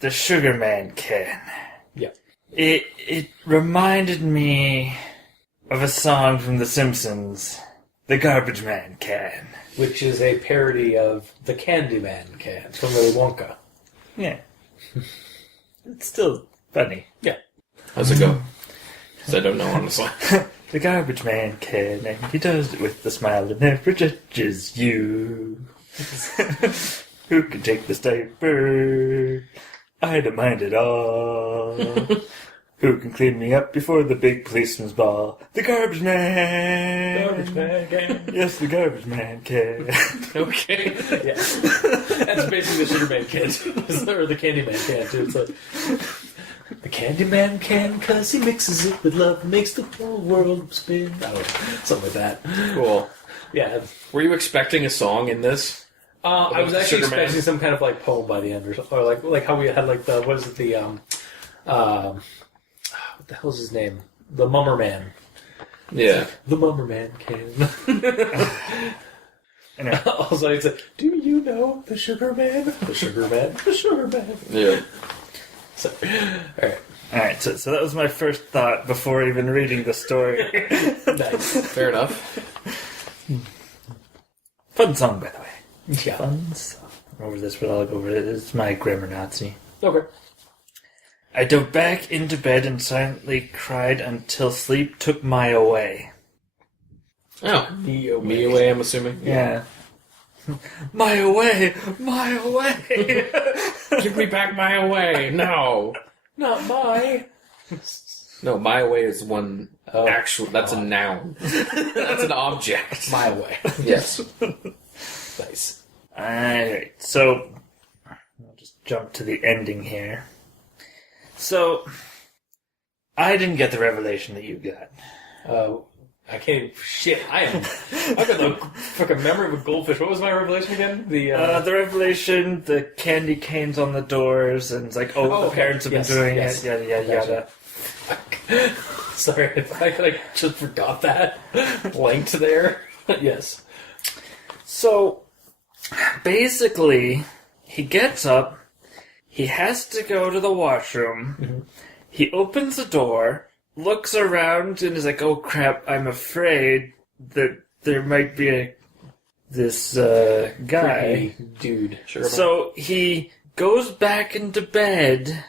The Sugarman Can. Yep. It reminded me of a song from The Simpsons, The Garbage Man Can. Which is a parody of the Candyman Can from Willy Wonka. Yeah. It's still funny. Yeah. How's it go? Because I don't know, honestly. The Garbage Man Can, and he does it with a smile that never judges you. Who can take this diaper? I don't mind at all. Who can clean me up before the big policeman's ball? The Garbage Man! Garbage Man Can. Yes, the Garbage Man Can. Okay. Yeah. That's basically the Sugarman Can, or the Candyman Can, too. It's like, Candyman can, cause he mixes it with love, makes the whole world spin. I don't know, something like that. Cool. Yeah. Were you expecting a song in this? I was actually Sugarman? expecting some kind of like poem by the end, or something, or like how we had like the what is it what the hell's his name? The Mummer Man. Yeah. The Mummer Man can. Anyway. Also, I said, "Do you know the Sugar Man? The Sugar Man? The Sugar Man?" Yeah. So, all right. Alright, so that was my first thought before even reading the story. Nice. Fair enough. Fun song, by the way. Yeah. Fun song. Over this, but I'll go over it. It's my grammar Nazi. Okay. I dove back into bed and silently cried until sleep took my away. Oh. Me away, I'm assuming. Yeah. My away! My away! Give me back my away! No! Not my. No, my away is one actual. That's a God. noun. That's an object. My way. Yes. Nice. Alright, so I'll just jump to the ending here. So, I didn't get the revelation that you got. I can't even. Shit, I've got the fucking memory of a goldfish. What was my revelation again? The revelation, the candy canes on the doors, and it's like, the okay. parents have Yes, been doing yes. it, yada yada yada. Sorry, I just forgot that. Linked there. Yes. So, basically, he gets up, he has to go to the washroom, he opens the door, looks around, and is like, oh crap, I'm afraid that there might be this guy. Creepy dude. Sure. So he goes back into bed,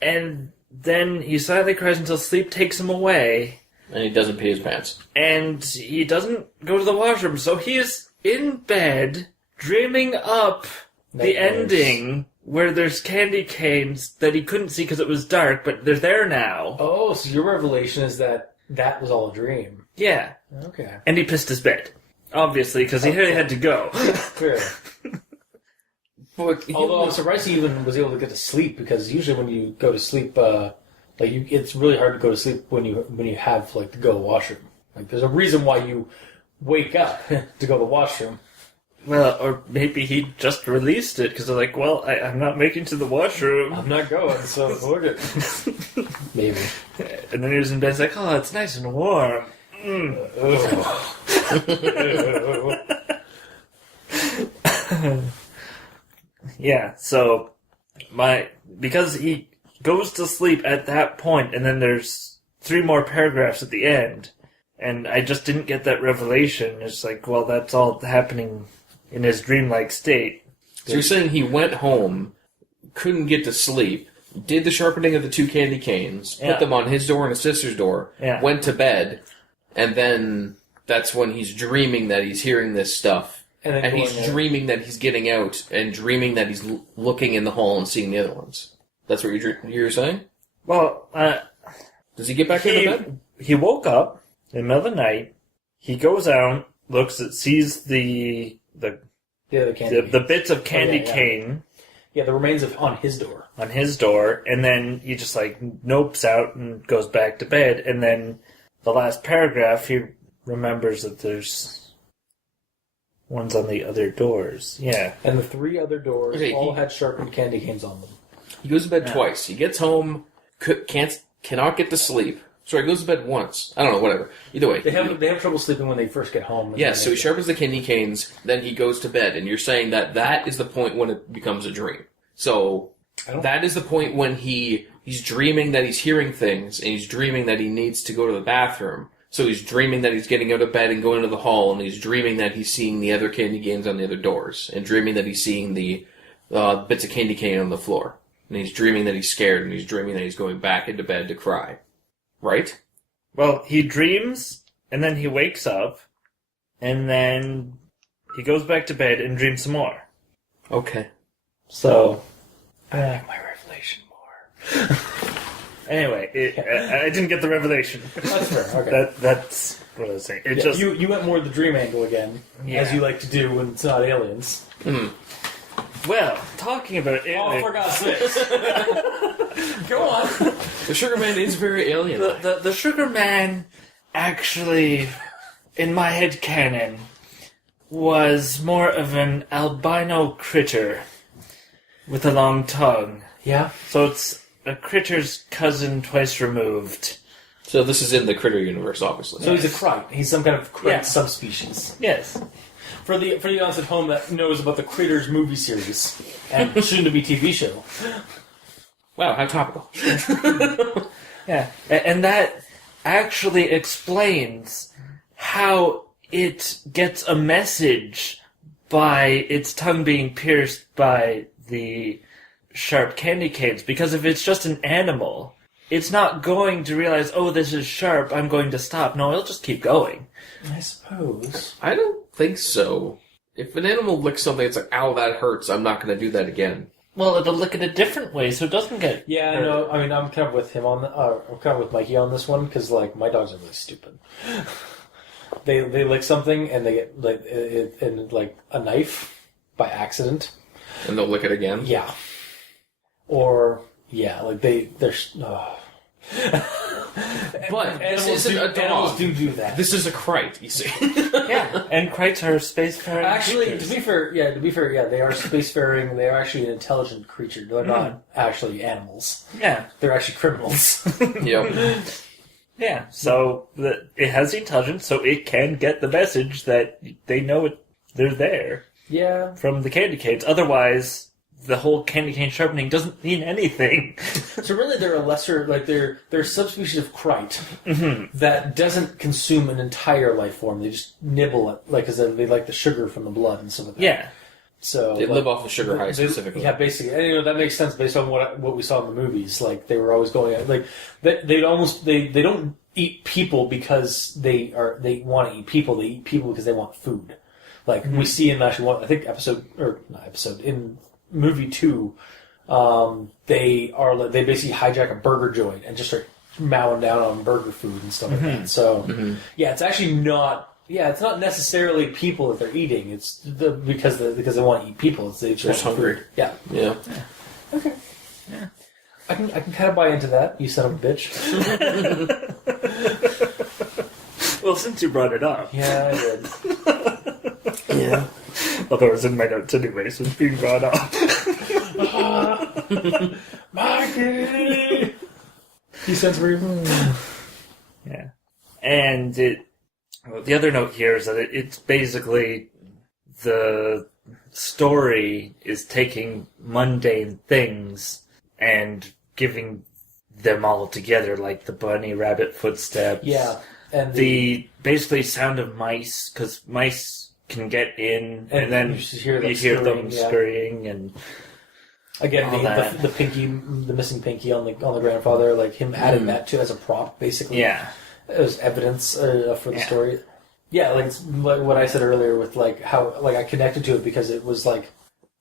and then he silently cries until sleep takes him away, And he doesn't pee his pants. and he doesn't go to the washroom, so he is in bed, dreaming up the Nightmares. ending where there's candy canes that he couldn't see because it was dark, but they're there now. Oh, so your revelation is that was all a dream. Yeah. Okay. And he pissed his bed. Obviously, because he really had to go. Fair. But Although I'm surprised he even was able to get to sleep, because usually when you go to sleep, it's really hard to go to sleep when you have like to go to the washroom. Like there's a reason why you wake up to go to the washroom. Well, or maybe he just released it because they're like, well, I'm not making it to the washroom. I'm not going, so look at maybe. And then he was in bed, it's like, oh, it's nice and warm. Yeah, so because he goes to sleep at that point, and then there's 3 more paragraphs at the end, and I just didn't get that revelation. It's like, well, that's all happening in his dreamlike state. So you're saying he went home, couldn't get to sleep, did the sharpening of the 2 candy canes, Yeah. put them on his door and his sister's door, Yeah. went to bed, and then that's when he's dreaming that he's hearing this stuff. And then And he's going out. dreaming that he's getting out, and dreaming that he's looking in the hall and seeing the other ones. That's what you're saying? Well, Does he get back into bed? he woke up in the middle of the night, he goes out, sees the other candy. the bits of candy yeah. cane Yeah, the remains of on his door. on his door, and then he just like nopes out and goes back to bed, and then the last paragraph he remembers that there's ones on the other doors. Yeah. And the 3 other doors Okay, all had sharpened candy canes on them. He goes to bed Yeah. twice. He gets home, cannot get to sleep. Sorry, he goes to bed once. I don't know, whatever. Either way. They have trouble sleeping when they first get home. and Yeah, then so they he get- sharpens the candy canes, then he goes to bed, and you're saying that is the point when it becomes a dream. So that is the point when he's dreaming that he's hearing things, and he's dreaming that he needs to go to the bathroom. So he's dreaming that he's getting out of bed and going to the hall, and he's dreaming that he's seeing the other candy canes on the other doors, and dreaming that he's seeing the bits of candy cane on the floor. And he's dreaming that he's scared, and he's dreaming that he's going back into bed to cry. Right? Well, he dreams, and then he wakes up, and then he goes back to bed and dreams some more. Okay. So, I like my revelation more. anyway, I didn't get the revelation. That's fair. Okay. That's what I was saying. It Yeah, just you went more the dream angle again, Yeah. as you like to do when it's not aliens. well, talking about Oh, aliens. for God's sakes. Go on. The Sugarman is very alien. The Sugarman actually, in my head canon, was more of an albino critter with a long tongue. Yeah. So it's a critter's cousin twice removed. So this is in the Critter universe, obviously. So he's a crite. He's some kind of crite Yeah. subspecies. Yes. For the audience at home that knows about the Critters movie series and soon-to-be TV show. Wow, how topical. Yeah. And that actually explains how it gets a message by its tongue being pierced by the sharp candy canes. Because if it's just an animal, it's not going to realize, oh, this is sharp, I'm going to stop. No, it'll just keep going. I suppose. I don't think so. If an animal licks something, it's like, ow, that hurts, I'm not going to do that again. Well, it'll look at a different way, so it doesn't get... Yeah, no, I mean, I'm kind of with him on I'm kind of with Mikey on this one, because, like, my dogs are really stupid. They lick something, and they get, like, like, a knife by accident. And they'll lick it again? Yeah. Or, yeah, like, they're... But this isn't a dog. Animals do that. This is a crite, you see. Yeah, and krites are spacefaring Actually, creatures. to be fair, they are spacefaring. They are actually an intelligent creature. They're not actually animals. Yeah, They're actually criminals. Yep. yeah. So it has the intelligence, so it can get the message that they know they're there Yeah. from the candy canes. Otherwise, the whole candy cane sharpening doesn't mean anything. So really, they're a lesser, like they're a subspecies of crite that doesn't consume an entire life form. They just nibble it, like because they like the sugar from the blood and stuff like that. Yeah. So They live off of sugar high they- specifically. Yeah, basically, and that makes sense based on what we saw in the movies. Like they were always going like they don't eat people because they want to eat people. They eat people because they want food. Like we see in actually one, I think in movie 2, they basically hijack a burger joint and just start mowing down on burger food and stuff like that. So yeah, it's actually not. Yeah, it's not necessarily people that they're eating. It's because they want to eat people. It's they just want hungry. food. Yeah. Yeah. Okay. Yeah. I can kind of buy into that. You son of a bitch. Well, since you brought it up. Yeah, I did. Yeah. Although it was in my notes anyway, so it's being brought up. Mikey. He sends me. Yeah. And the other note here is that it's basically the story is taking mundane things and giving them all together, like the bunny rabbit footsteps. Yeah, and the basically sound of mice, because mice can get in, and then you hear them scurrying, and again all that. the pinky, the missing pinky on the grandfather, like him adding that to as a prop, basically. yeah, As evidence for the story. Yeah, like it's like what I said earlier with like how like I connected to it because it was like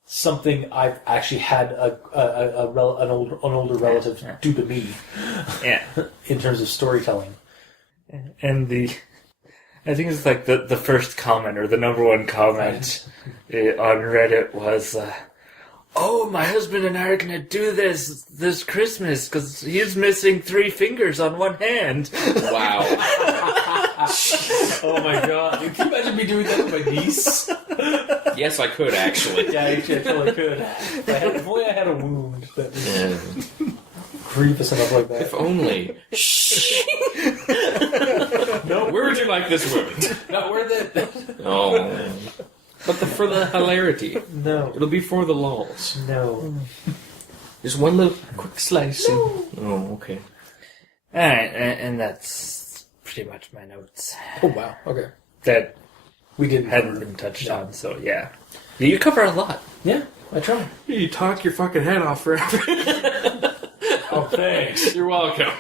something I've actually had an older relative do to me. Yeah. In terms of storytelling. And I think it's like the first comment or the number one comment on Reddit was, "Oh, my husband and I are going to do this Christmas because he's missing 3 fingers on one hand." Wow. Oh my god! Can you imagine me doing that with my niece? Yes, I could, actually. Yeah, actually, I totally could. If only I had a wound that was grievous enough like that. If only. Shh. No, Where would you like this wound? not worth it. Oh. But for the hilarity. No, It'll be for the lulls. no. Just one little quick slice. Oh, okay. Alright, and that's pretty much my notes. Oh wow. Okay. That We didn't hadn't been touched on, so yeah. You cover a lot. Yeah, I try. You talk your fucking head off forever. Oh, thanks. You're welcome.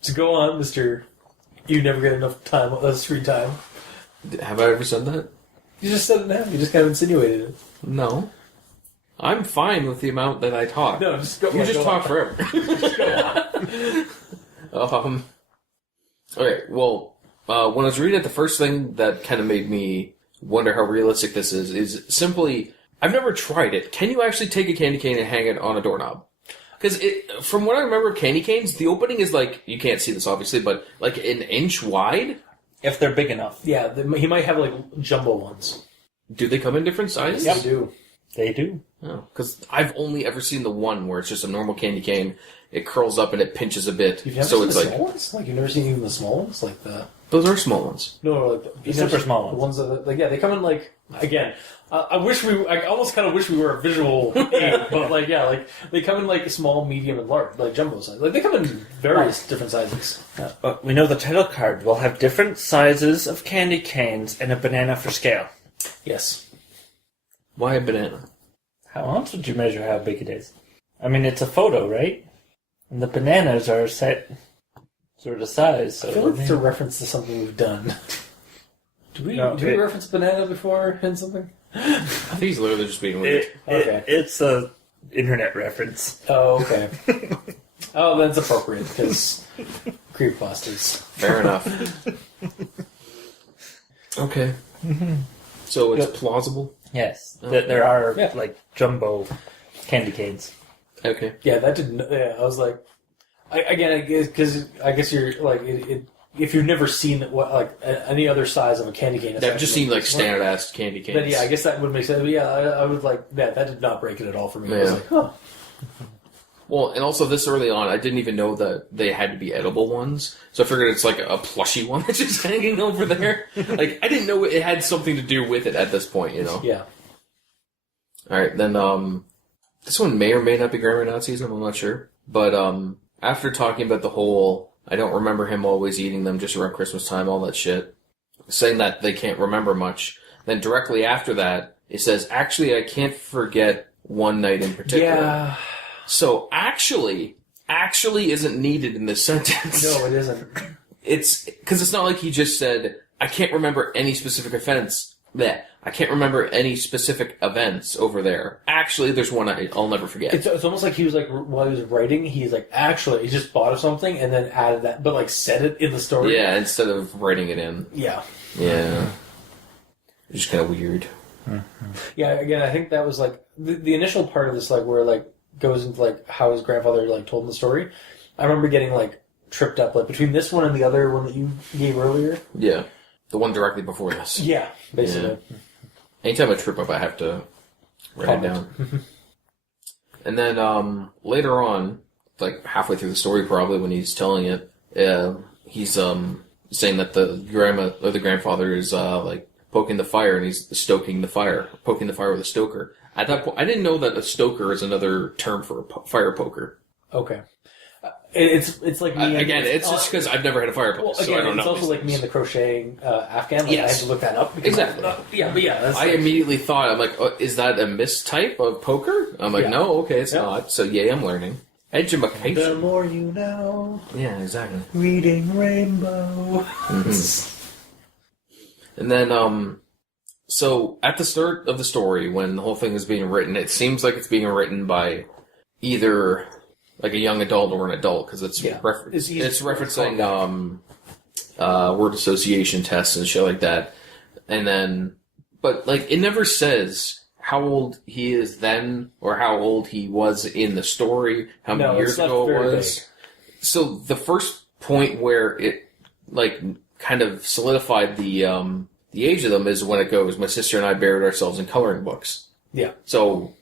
So go on, Mr. You never get enough time, screen time. Have I ever said that? You just said it now. You just kind of insinuated it. No. I'm fine with the amount that I talk. No, just go. You just go talk on. forever. Just go on. Okay, well, when I was reading it, the first thing that kind of made me wonder how realistic this is simply I've never tried it. Can you actually take a candy cane and hang it on a doorknob? Because from what I remember of candy canes, the opening is like, you can't see this obviously, but like an inch wide. If they're big enough. Yeah, he might have like jumbo ones. Do they come in different sizes? Yes, they do. They do. Oh, because I've only ever seen the one where it's just a normal candy cane. It curls up and it pinches a bit. You've never so seen it's the like small ones? Like, you've never seen even the small ones? Like the... those are small ones. No, like The super small the ones that, like, yeah, they come in like, again, I almost kind of wish we were a visual aid, but like, yeah, like, they come in like small, medium, and large, like jumbo size. Like, they come in various different sizes. Yeah. But we know the title card will have different sizes of candy canes and a banana for scale. Yes. Why a banana? How else would you measure how big it is? I mean, it's a photo, right? And the bananas are set sort of size. So I feel like it's a reference to something we've done. Did we reference banana before in something? I think he's literally just being weird. It's a internet reference. Oh, okay. Oh, that's appropriate, because creepypastas. Fair enough. Okay. So it's plausible? Yes. Oh. There are, Yeah. like, jumbo candy canes. Okay. Yeah, that didn't. Yeah, I was like, I guess you're like, if you've never seen any other size of a candy cane, That just seemed like standard ass candy canes. Then yeah, I guess that would make sense. But yeah, I would like that. That did not break it at all for me. I was Yeah. like, huh. Well, and also this early on, I didn't even know that they had to be edible ones. So I figured it's like a plushy one that's just hanging over there. Like, I didn't know it had something to do with it at this point, you know? Yeah. Alright, then, this one may or may not be Grammar Nazism, I'm not sure. But, after talking about the whole, I don't remember him always eating them just around Christmas time, all that shit, saying that they can't remember much, then directly after that, it says, actually, I can't forget one night in particular. Yeah. So, actually isn't needed in this sentence. No, it isn't. It's, because it's not like he just said, I can't remember any specific offense. Bleh. I can't remember any specific events over there. Actually, there's one I'll never forget. It's almost like he was like, while he was writing, he's like, actually, he just thought of something and then added that, but like said it in the story. Yeah, instead of writing it in. Yeah. Yeah. It's just kind of weird. Yeah, again, I think that was like, the initial part of this, like, where like, goes into like how his grandfather like told him the story. I remember getting like tripped up like between this one and the other one that you gave earlier. Yeah. The one directly before this. Yeah, basically. Yeah. Anytime I trip up, I have to write it down. And then later on, like halfway through the story, probably when he's telling it, he's saying that the grandma or the grandfather is like poking the fire and he's stoking the fire, poking the fire with a stoker. At that point, I didn't know that a stoker is another term for a fire poker. Okay. It's like me. Again, it's just because I've never had a fireplace, Well, so again, I don't know. it's also like me and the crocheting Afghan. Like, Yes. I had to look that up. Because Exactly. Yeah, but yeah. That's I immediately thought, I'm like, oh, is that a mistype of poker? I'm like, Yeah. no, okay, it's Yeah. not. So, yeah, I'm learning. Education. The more you know. Yeah, exactly. Reading Rainbow. And then, so at the start of the story, when the whole thing is being written, it seems like it's being written by either like a young adult or an adult, because it's Yeah. it's easy to referencing word association tests and shit like that. And then, but like it never says how old he is then or how old he was in the story, how many No, years it's left ago it very was. vague. So the first point where it like kind of solidified the age of them is when it goes, my sister and I buried ourselves in coloring books. Yeah. So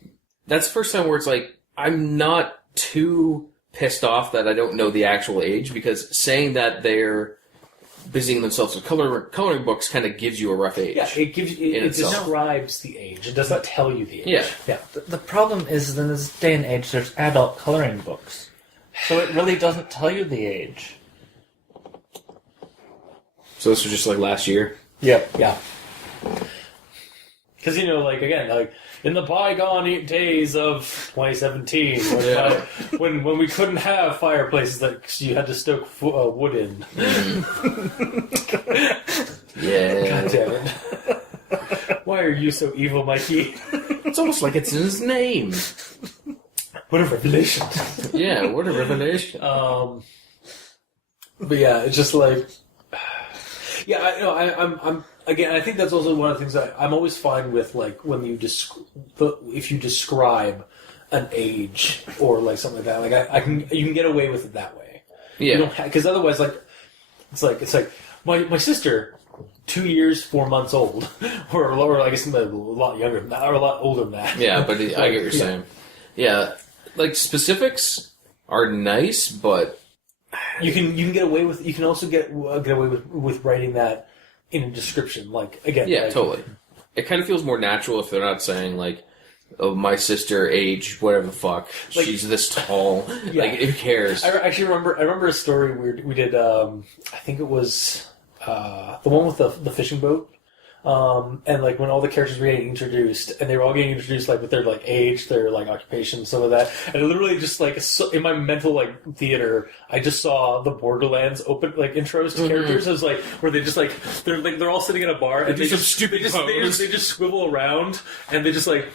that's the first time where it's like, I'm not too pissed off that I don't know the actual age, because saying that they're busying themselves with coloring books kind of gives you a rough age. Yeah, it gives you, it itself. describes the age. It does not tell you the age. Yeah. Yeah. The problem is, in this day and age, there's adult coloring books. So it really doesn't tell you the age. So this was just like last year? Yep. Yeah. Because, like, again, like, in the bygone days of 2017, when we couldn't have fireplaces that you had to stoke wood in. Yeah. God damn it. Why are you so evil, Mikey? It's almost like it's in his name. What a revelation. Yeah, what a revelation. But yeah, it's just like... Yeah, I'm again. I think that's also one of the things that I'm always fine with, like when you if you describe an age or like something like that. Like you can get away with it that way. Yeah. Because otherwise, it's like my sister, 2 years, 4 months old, or I guess a lot younger than that, or a lot older than that. Yeah, but I get what you're saying. Yeah, like specifics are nice, but you can get away with. You can also get away with writing that in a description. Like again, yeah, totally. It kind of feels more natural if they're not saying like, "Oh, my sister, age, whatever the fuck, like, she's this tall." Yeah. Like, who cares? I actually remember a story we did. I think it was the one with the fishing boat. And like when all the characters were getting introduced, and they were all getting introduced like with their like age, their like occupation, some of that, and I literally just like in my mental like theater, I just saw the Borderlands open like intros to characters. I was like where they just like they're all sitting in a bar and they just swivel around and they just like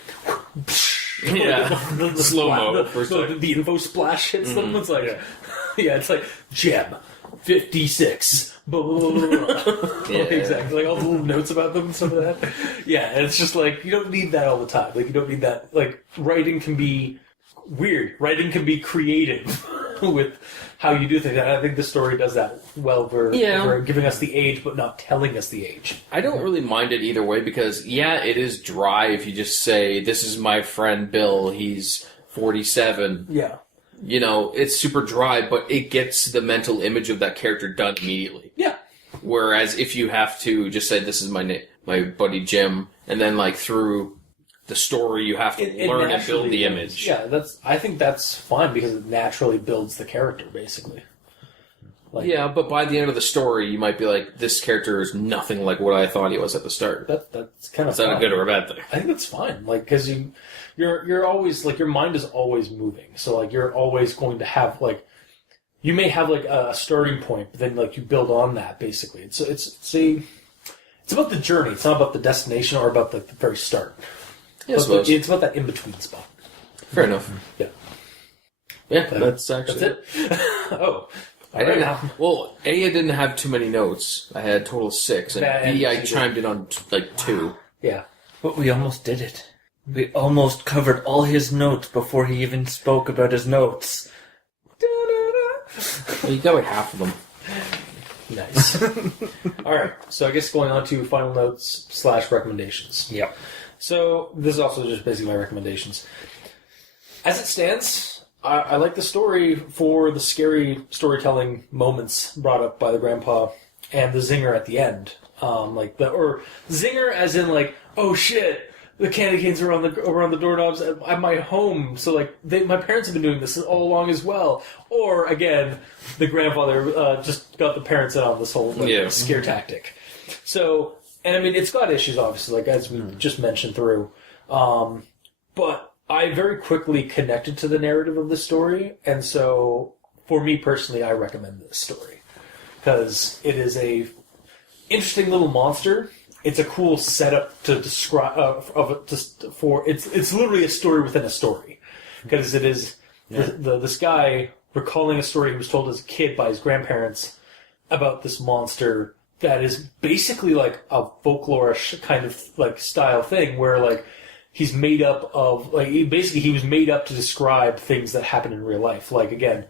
yeah the slow-mo the info splash hits them. It's like it's like gem 56. Blah, blah, blah, blah. Yeah. Exactly. Like all the little notes about them and some of that. Yeah, and it's just like you don't need that all the time. Like you don't need that. Like writing can be weird. Writing can be creative with how you do things. And I think the story does that well for giving us the age, but not telling us the age. I don't really mind it either way because it is dry if you just say this is my friend Bill. He's 47. Yeah. You know, it's super dry, but it gets the mental image of that character done immediately. Yeah. Whereas if you have to just say, this is my buddy Jim, and then like through the story you have to learn and build the image. Yeah, I think that's fine because it naturally builds the character, basically. Like, yeah, but by the end of the story, you might be like, this character is nothing like what I thought he was at the start. That's kind of Is that a good or a bad thing? I think that's fine. Like, because you're always, like, your mind is always moving. So, like, you're always going to have, like, you may have, like, a starting point, but then, like, you build on that, basically. It's about the journey. It's not about the destination or about the very start. Yeah, I suppose. It's about that in-between spot. Fair enough. Yeah. Yeah, that's actually... That's it? Oh. I didn't have too many notes. I had a total of 6, and B, I chimed in on, 2. Yeah. But we almost did it. We almost covered all his notes before he even spoke about his notes. Well, you got like half of them. Nice. Alright, so I guess going on to final notes / recommendations. Yep. So, this is also just basically my recommendations. As it stands... I like the story for the scary storytelling moments brought up by the grandpa and the zinger at the end. Or zinger as in like, oh shit, the candy canes are on the doorknobs at my home. So like, my parents have been doing this all along as well. Or again, the grandfather just got the parents in on this whole scare tactic. So, and I mean, it's got issues obviously, like as we just mentioned through, but. I very quickly connected to the narrative of the story, and so for me personally, I recommend this story because it is a interesting little monster. It's a cool setup to describe it's literally a story within a story because it is this guy recalling a story he was told as a kid by his grandparents about this monster that is basically like a folklore-ish kind of like style thing where like. He's made up of, like, he was made up to describe things that happen in real life. Like, again,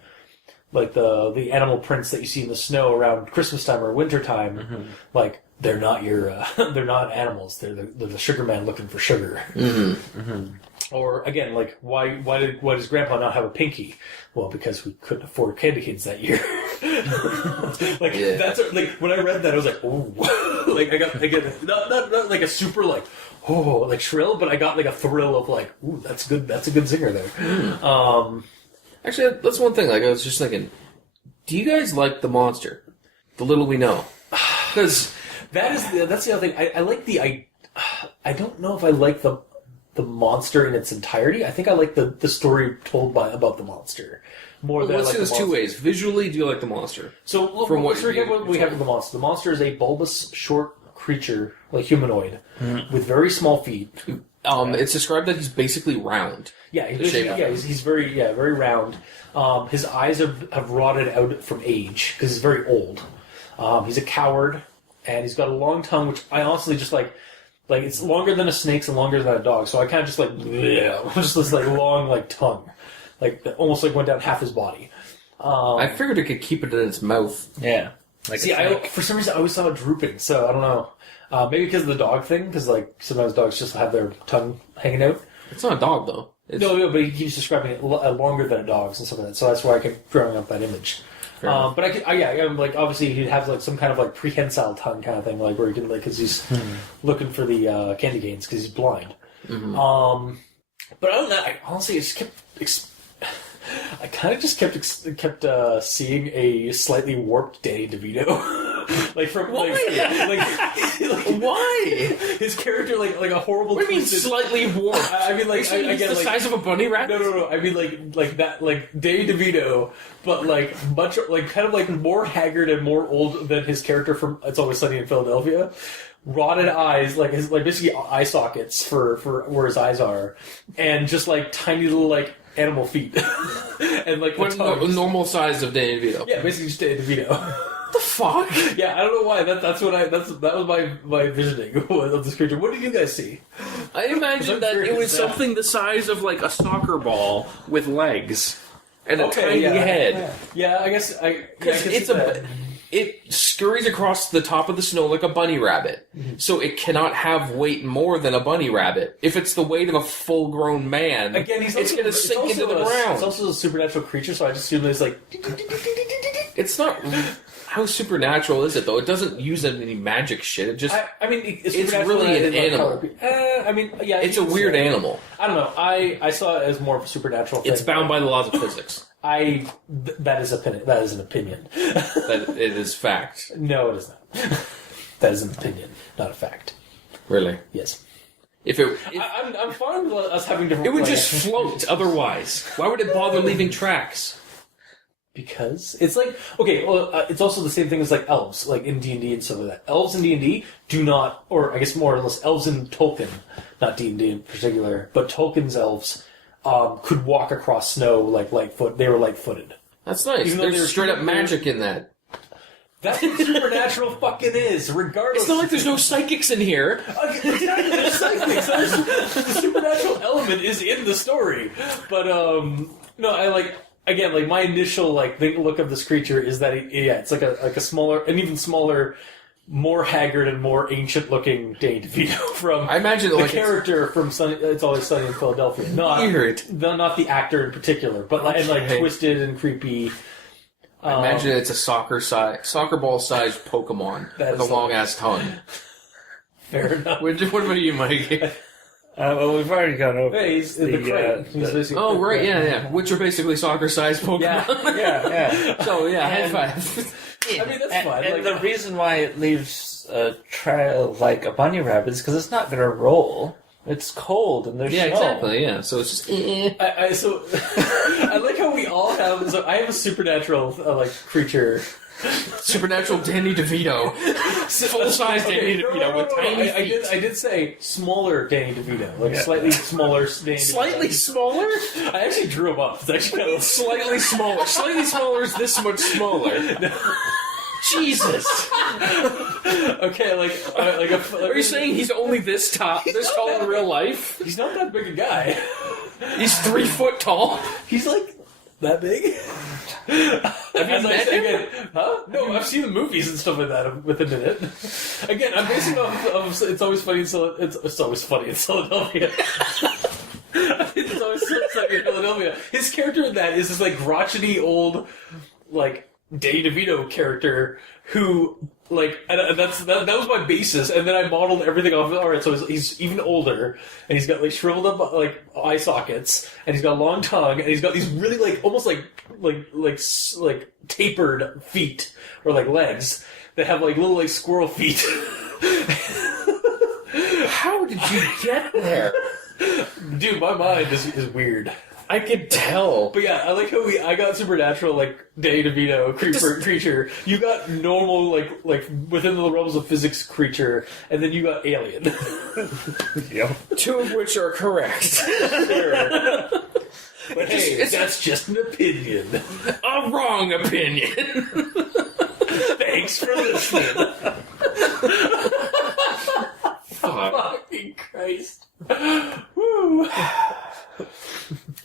like the animal prints that you see in the snow around Christmas time or winter time, like, they're not they're not animals. They're the Sugarman looking for sugar. Mm-hmm. Mm-hmm. Or, again, like, why does Grandpa not have a pinky? Well, because we couldn't afford candy canes that year. That's, like, when I read that, I was like, ooh. Like, I get not like a super, like, oh, like shrill, but I got like a thrill of like, ooh, that's good. That's a good zinger there. Actually, that's one thing. Like I was just thinking, do you guys like the monster? The little we know, because that's the other thing. I like I don't know if I like the monster in its entirety. I think I like the story told about the monster more than. Let's do this 2 ways. Visually, do you like the monster? So from what we have with the monster. The monster is a bulbous, short creature, like humanoid, with very small feet. It's described that he's basically round. Yeah, he's very round. His eyes have rotted out from age because he's very old. He's a coward, and he's got a long tongue, which I honestly just like it's longer than a snake's and longer than a dog. So I kind of just like just this like long like tongue, like almost like went down half his body. I figured it could keep it in its mouth. Yeah. Like See, for some reason I always saw it drooping, so I don't know. Maybe because of the dog thing, because like sometimes dogs just have their tongue hanging out. It's not a dog though. No, but he keeps describing it longer than a dog's and stuff like that. So that's why I kept drawing up that image. But I'm like obviously he'd have like some kind of like prehensile tongue kind of thing, like where he can like because he's looking for the candy canes because he's blind. Mm-hmm. But other than that, I honestly just kept. I kind of just kept seeing a slightly warped Danny DeVito, like from Why? like Why? his character like a horrible. What do you mean twisted- slightly warped? I mean like I get the like size of a bunny rabbit. no. I mean like that like Danny DeVito, but like much like kind of like more haggard and more old than his character from It's Always Sunny in Philadelphia. Rotted eyes, like his like basically eye sockets for where his eyes are, and just like tiny little like animal feet, and like What normal size of Danny DeVito? yeah, basically just Danny DeVito. What the fuck? Yeah, I don't know why. That was my visioning of this creature. What did you guys see? I imagine that it was something the size of like a soccer ball with legs and a tiny head. Yeah, I guess Because it scurries across the top of the snow like a bunny rabbit. So it cannot have weight more than a bunny rabbit. If it's the weight of a full-grown man, Again, it's going to sink into the ground. It's also a supernatural creature, so I just assume there's like. It's not... How supernatural is it, though? It doesn't use any magic shit. It just... I mean, it's really an animal. I mean, yeah. It's a weird animal. I don't know. I saw it as more of a supernatural thing. It's bound by the laws of physics. That is opinion. That is an opinion. That it is fact. No, it is not. That is an opinion, not a fact. Really? Yes. I'm fine with us having different. It would just float otherwise. Why would it bother leaving tracks? Because it's like okay, well, it's also the same thing as like elves, like in D&D and stuff like that. Elves in D&D do not, or I guess more or less, elves in Tolkien, not D&D in particular, but Tolkien's elves could walk across snow like Lightfoot. They were light-footed. That's nice. Even though There's straight up magic in that. That's what supernatural fucking is, regardless. It's not like there's no psychics in here. Exactly, there's psychics. The supernatural element is in the story, but no, I like. Again, like my initial look of this creature is that it's like a smaller, an even smaller, more haggard and more ancient looking Danny DeVito from I imagine the character from It's Always Sunny in Philadelphia. Not the actor in particular, but and twisted and creepy. I imagine it's a soccer ball sized Pokemon with a long ass tongue. Fair enough. What about you, Mike? Well, we've already gone over. Hey, he's the crate. Yeah. Which are basically soccer-sized Pokemon. Yeah. So, high five. I mean, that's fine. And the reason why it leaves a trail like a bunny rabbit is because it's not going to roll. It's cold and there's snow. Exactly, yeah. So it's just... I like how we all have... So I have a supernatural, creature... Supernatural Danny DeVito. Full-size Danny DeVito with tiny feet. I did say smaller Danny DeVito. Slightly smaller Danny DeVito. Slightly smaller? I actually drew him up. It's actually kind of... Slightly smaller. Slightly smaller is this much smaller. Jesus. Okay, Are you saying he's only this tall in real life? He's not that big a guy. He's 3 foot tall. He's that big? Have you met him? Huh? No, I've seen the movies and stuff like that with him in it. Again, I'm basing off It's Always Funny in It's Always Funny in Philadelphia. It's Always Sunny in Philadelphia. His character in that is this crotchety old Danny DeVito character who and that was my basis, and then I modeled everything off. All right, so he's even older, and he's got shriveled up eye sockets, and he's got a long tongue, and he's got these really almost tapered feet or legs that have little squirrel feet. How did you get there? Dude, my mind is weird. I could tell. But yeah, I like how I got supernatural, Danny DeVito creature. You got normal, within the realms of physics creature, and then you got alien. Yep. 2 of which are correct. Sure. But hey, that's just an opinion. A wrong opinion. Thanks for listening. Fucking Christ. Woo.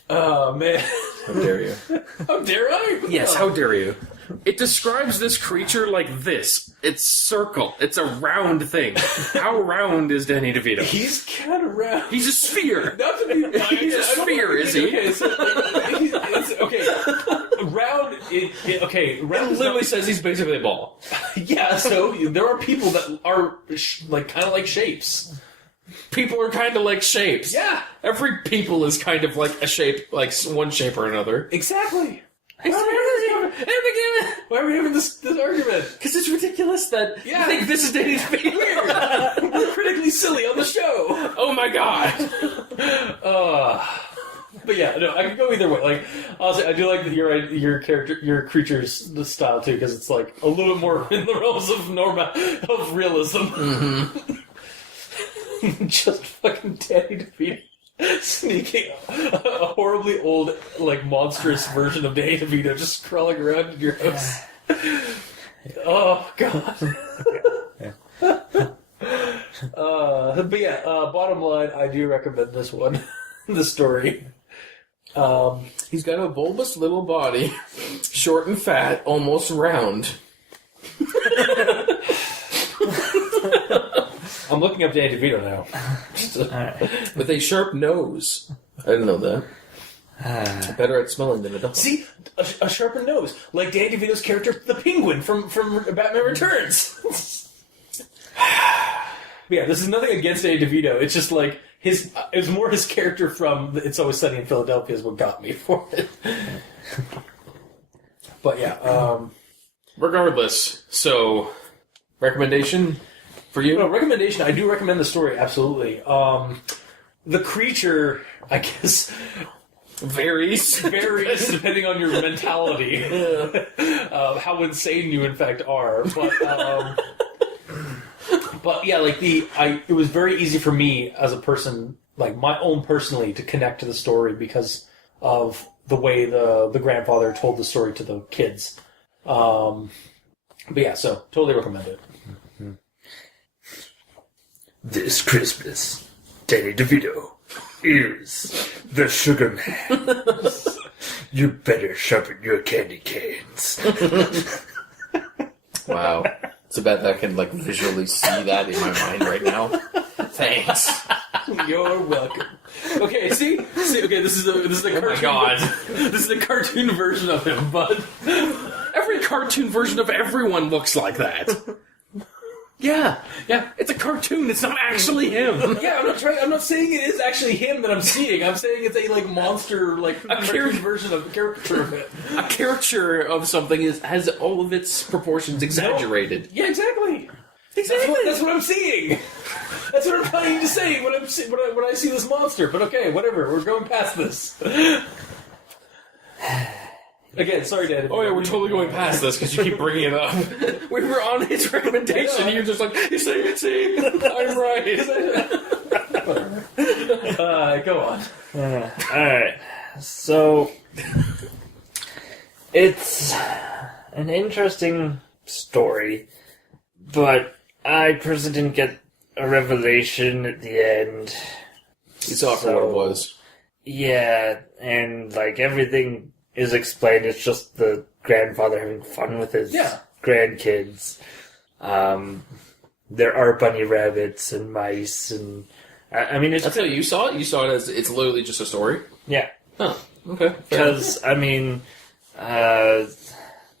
Oh, man. How dare you? How dare I? Yes, how dare you? It describes this creature like this. It's circle. It's a round thing. How round is Danny DeVito? He's kind of round. He's a sphere. Not to be. He's a sphere, is he? Okay, so, okay. Round. Okay, round. It literally says he's basically a ball. Yeah. So there are people that are like kind of like shapes. People are kind of like shapes. Yeah. Every people is kind of like a shape, like one shape or another. Exactly. Why are we having this argument? Because it's ridiculous that you think this is Danny DeVito. We're critically silly on the show. Oh my god. But yeah, no, I could go either way. Like, honestly, I do like your character, your creature's style too, because it's like a little bit more in the realms of realism. Mm-hmm. Just fucking Danny DeVito sneaking a horribly old, like monstrous version of Danny DeVito just crawling around in your house. Oh god. But yeah, bottom line, I do recommend this one, the story. He's got a bulbous little body, short and fat, almost round. I'm looking up Danny DeVito now. With a sharp nose. I didn't know that. Better at smelling than a dog. See, a sharpened nose, like Danny DeVito's character, the Penguin from Batman Returns. But yeah, this is nothing against Danny DeVito. It's just like it was more his character from It's Always Sunny in Philadelphia is what got me for it. But yeah, regardless, so recommendation for you? no, recommendation. I do recommend the story absolutely. The creature, I guess, varies depending on your mentality, how insane you in fact are. But yeah, like it was very easy for me as a person, like my own personally, to connect to the story because of the way the grandfather told the story to the kids. But yeah, so totally recommend it. This Christmas, Danny DeVito is the Sugarman. You better sharpen your candy canes. Wow. It's bad that I can like visually see that in my mind right now. Thanks. You're welcome. Okay, see, okay, this is a cartoon. Oh my god. This is a cartoon version of him, but Every cartoon version of everyone looks like that. Yeah. It's a cartoon. It's not actually him. yeah, I'm not saying it is actually him that I'm seeing. I'm saying it's a like monster, like a cartoon version of the character of it. A caricature of something has all of its proportions exaggerated. Yeah, exactly. That's what I'm seeing. That's what I'm trying to say when I see this monster. But okay, whatever. We're going past this. Again, sorry, Dad. Oh yeah, we're totally going past this because you keep bringing it up. We were on his recommendation. You're just like, see, I'm right. Go on. Alright, so it's an interesting story, but I personally didn't get a revelation at the end. You saw it for what it was. Yeah, and like everything is explained. It's just the grandfather having fun with his grandkids. There are bunny rabbits and mice, and I mean, it's That's how you saw it. You saw it as it's literally just a story. yeah. Oh, okay. Because I mean,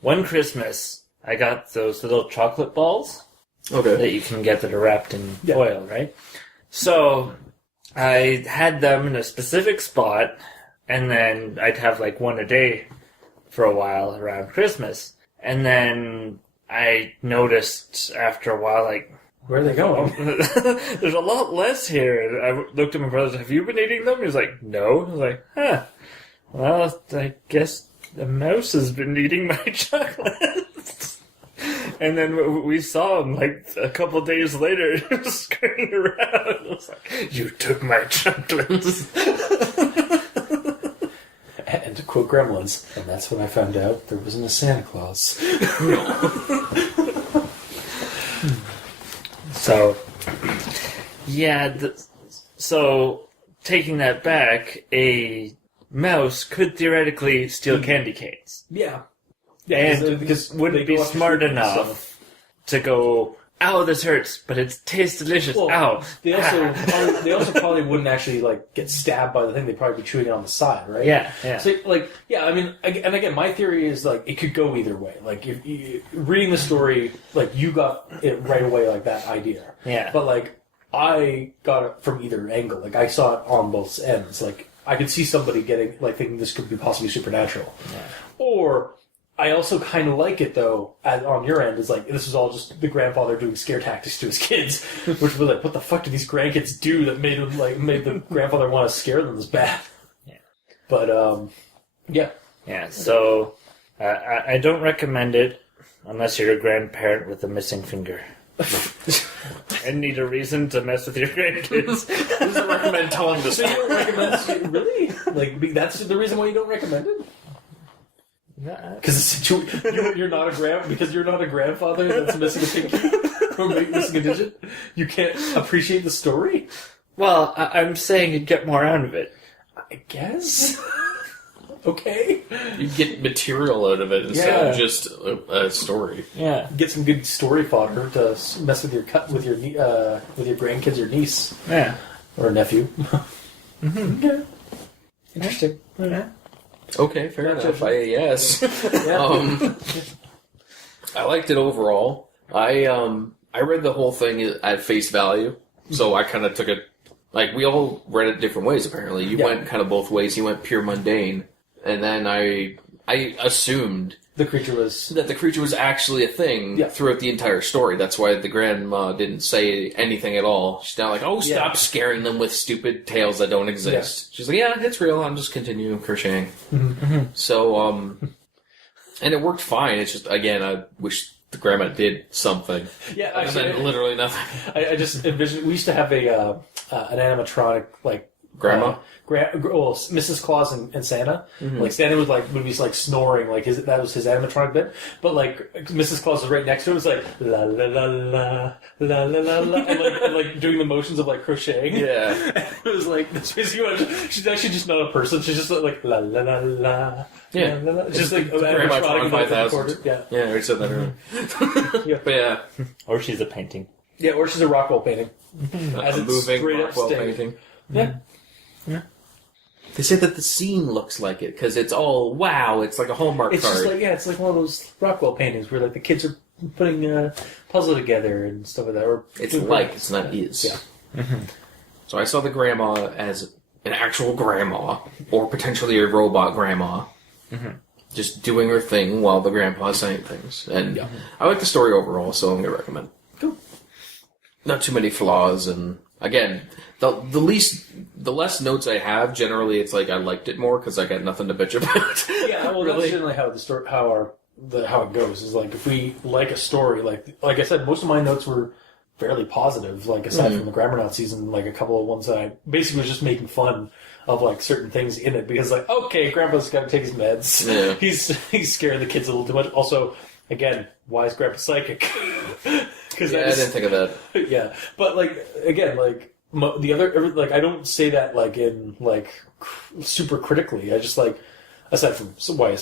one Christmas I got those little chocolate balls Okay. that you can get that are wrapped in foil, right? So I had them in a specific spot. And then I'd have like one a day for a while around Christmas. And then I noticed after a while, like, Where are they going? there's a lot less here. And I looked at my brother, have you been eating them? He was like, no. I was like, well, I guess the mouse has been eating my chocolates. And then we saw him like a couple days later, scurrying around. I was like, you took my chocolates. And to quote Gremlins, and that's when I found out there wasn't a Santa Claus. So, yeah, so taking that back, a mouse could theoretically steal candy canes. Yeah. And because wouldn't be smart enough to go, ow, this hurts, but it tastes delicious. Well, ow. They also probably wouldn't actually like get stabbed by the thing. They'd probably be chewing it on the side, right? Yeah. So I mean, and again, my theory is like it could go either way. Like if reading the story, like you got it right away, like that idea. Yeah. But like I got it from either angle. Like I saw it on both ends. Like I could see somebody getting like thinking this could be possibly supernatural, or. I also kind of like it, though, on your end, is like, this is all just the grandfather doing scare tactics to his kids, which was like, what the fuck did these grandkids do that made the grandfather want to scare them this bad? Yeah. But, yeah. Yeah, so I don't recommend it unless you're a grandparent with a missing finger. And need a reason to mess with your grandkids. Doesn't recommend telling this. So you don't recommend really? Like, that's the reason why you don't recommend it? Because you're not a grandfather that's missing a pinky or missing a digit. You can't appreciate the story. Well, I'm saying you'd get more out of it. I guess. Okay. You get material out of it instead of just a story. Yeah. Get some good story fodder to mess with your grandkids or niece. Yeah. Or nephew. Mm-hmm. Okay. Interesting. Yeah. Okay, fair Not enough. judging. Yes. Yeah. I liked it overall. I read the whole thing at face value, so I kind of took it. Like, we all read it different ways, apparently. You went kind of both ways. You went pure mundane, and then I assumed The creature was... that the creature was actually a thing throughout the entire story. That's why the grandma didn't say anything at all. She's not like, oh, stop scaring them with stupid tales that don't exist. She's like, yeah, it's real. I'm just continuing crocheting. Mm-hmm. So, and it worked fine. It's just, again, I wish the grandma did something. Yeah, Other actually, than literally nothing. I just envisioned... We used to have an animatronic, like... Grandma? Mrs. Claus and Santa. Mm-hmm. Like Santa would be snoring, like that was his animatronic bit. But like Mrs. Claus was right next to him, it was like la la la la la la la la, and doing the motions of like crocheting. Yeah. And it was like that's basically what she's actually just not a person. She's just like la la la la. Yeah. La, la, la. Just like an Grandma animatronic 5000. Yeah. Yeah, I already said that earlier. Yeah. But yeah, Or she's a painting. Yeah, or she's a Rockwell painting. As a it's moving straight up Rockwell stated. painting. Yeah. They say that the scene looks like it because it's all wow. It's like a Hallmark It's card. just like it's like one of those Rockwell paintings where like the kids are putting a puzzle together and stuff like that. Or it's like it's not is. Yeah. So I saw the grandma as an actual grandma, or potentially a robot grandma, just doing her thing while the grandpa's saying things. And I like the story overall, so I'm gonna recommend. Cool. Not too many flaws, and again, the less notes I have, generally, it's like I liked it more because I got nothing to bitch about. Yeah, well, that's generally how the story, how it goes. Is like if we like a story, like I said, most of my notes were fairly positive. Like aside from the Grammar Nazis and like a couple of ones that I basically was just making fun of like certain things in it because like okay, Grandpa's got to take his meds. Yeah. He's scaring the kids a little too much. Also, again, why is Grandpa psychic? Because I didn't think of that. Yeah, but like again, like. The other, like, I don't say that, like, in, like, super critically. I just, like, aside from why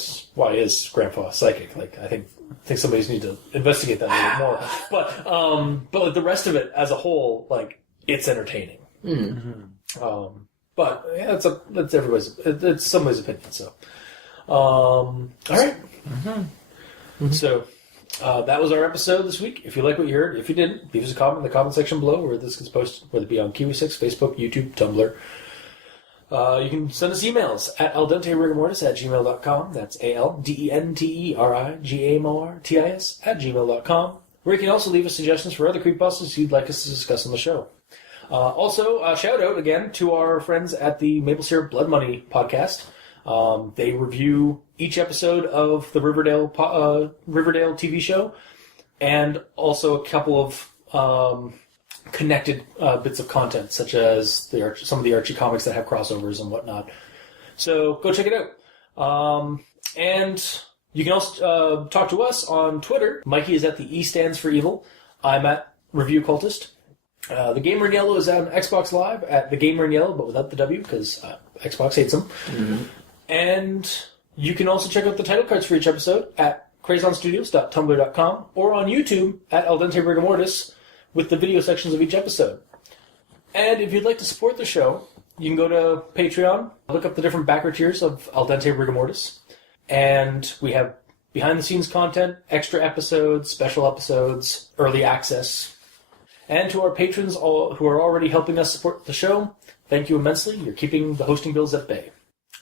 is Grandpa psychic? Like, I think somebody needs to investigate that a little more. But like, the rest of it as a whole, like, it's entertaining. But, yeah, that's everybody's, it's somebody's opinion, so. All right. So, that was our episode this week. If you like what you heard, if you didn't, leave us a comment in the comment section below where this gets posted, whether it be on Kiwi6, Facebook, YouTube, Tumblr. You can send us emails at aldenterigamortis@gmail.com. That's ALDENTERIGAMORTIS @gmail.com. Where you can also leave us suggestions for other creepypastas you'd like us to discuss on the show. Also, shout out again to our friends at the Maple Syrup Blood Money podcast. They review each episode of the Riverdale TV show, and also a couple of connected bits of content, such as some of the Archie comics that have crossovers and whatnot. So go check it out. And you can also talk to us on Twitter. Mikey is at the E stands for evil. I'm at Review Cultist. The Gamer in Yellow is on Xbox Live at The Gamer in Yellow, but without the W, because Xbox hates them. Mm-hmm. And you can also check out the title cards for each episode at crazonstudios.tumblr.com or on YouTube at Al Dente Rigor Mortis with the video sections of each episode. And if you'd like to support the show, you can go to Patreon, look up the different backer tiers of Al Dente Rigor Mortis, and we have behind-the-scenes content, extra episodes, special episodes, early access. And to our patrons who are already helping us support the show, thank you immensely. You're keeping the hosting bills at bay.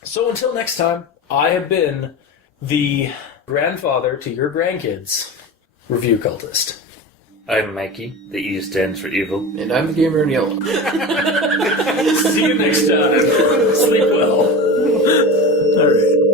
So until next time, I have been the grandfather to your grandkids, Review Cultist. I'm Mikey. The E stands for evil. And I'm the Gamer in Yellow. See you next time. Sleep well. All right.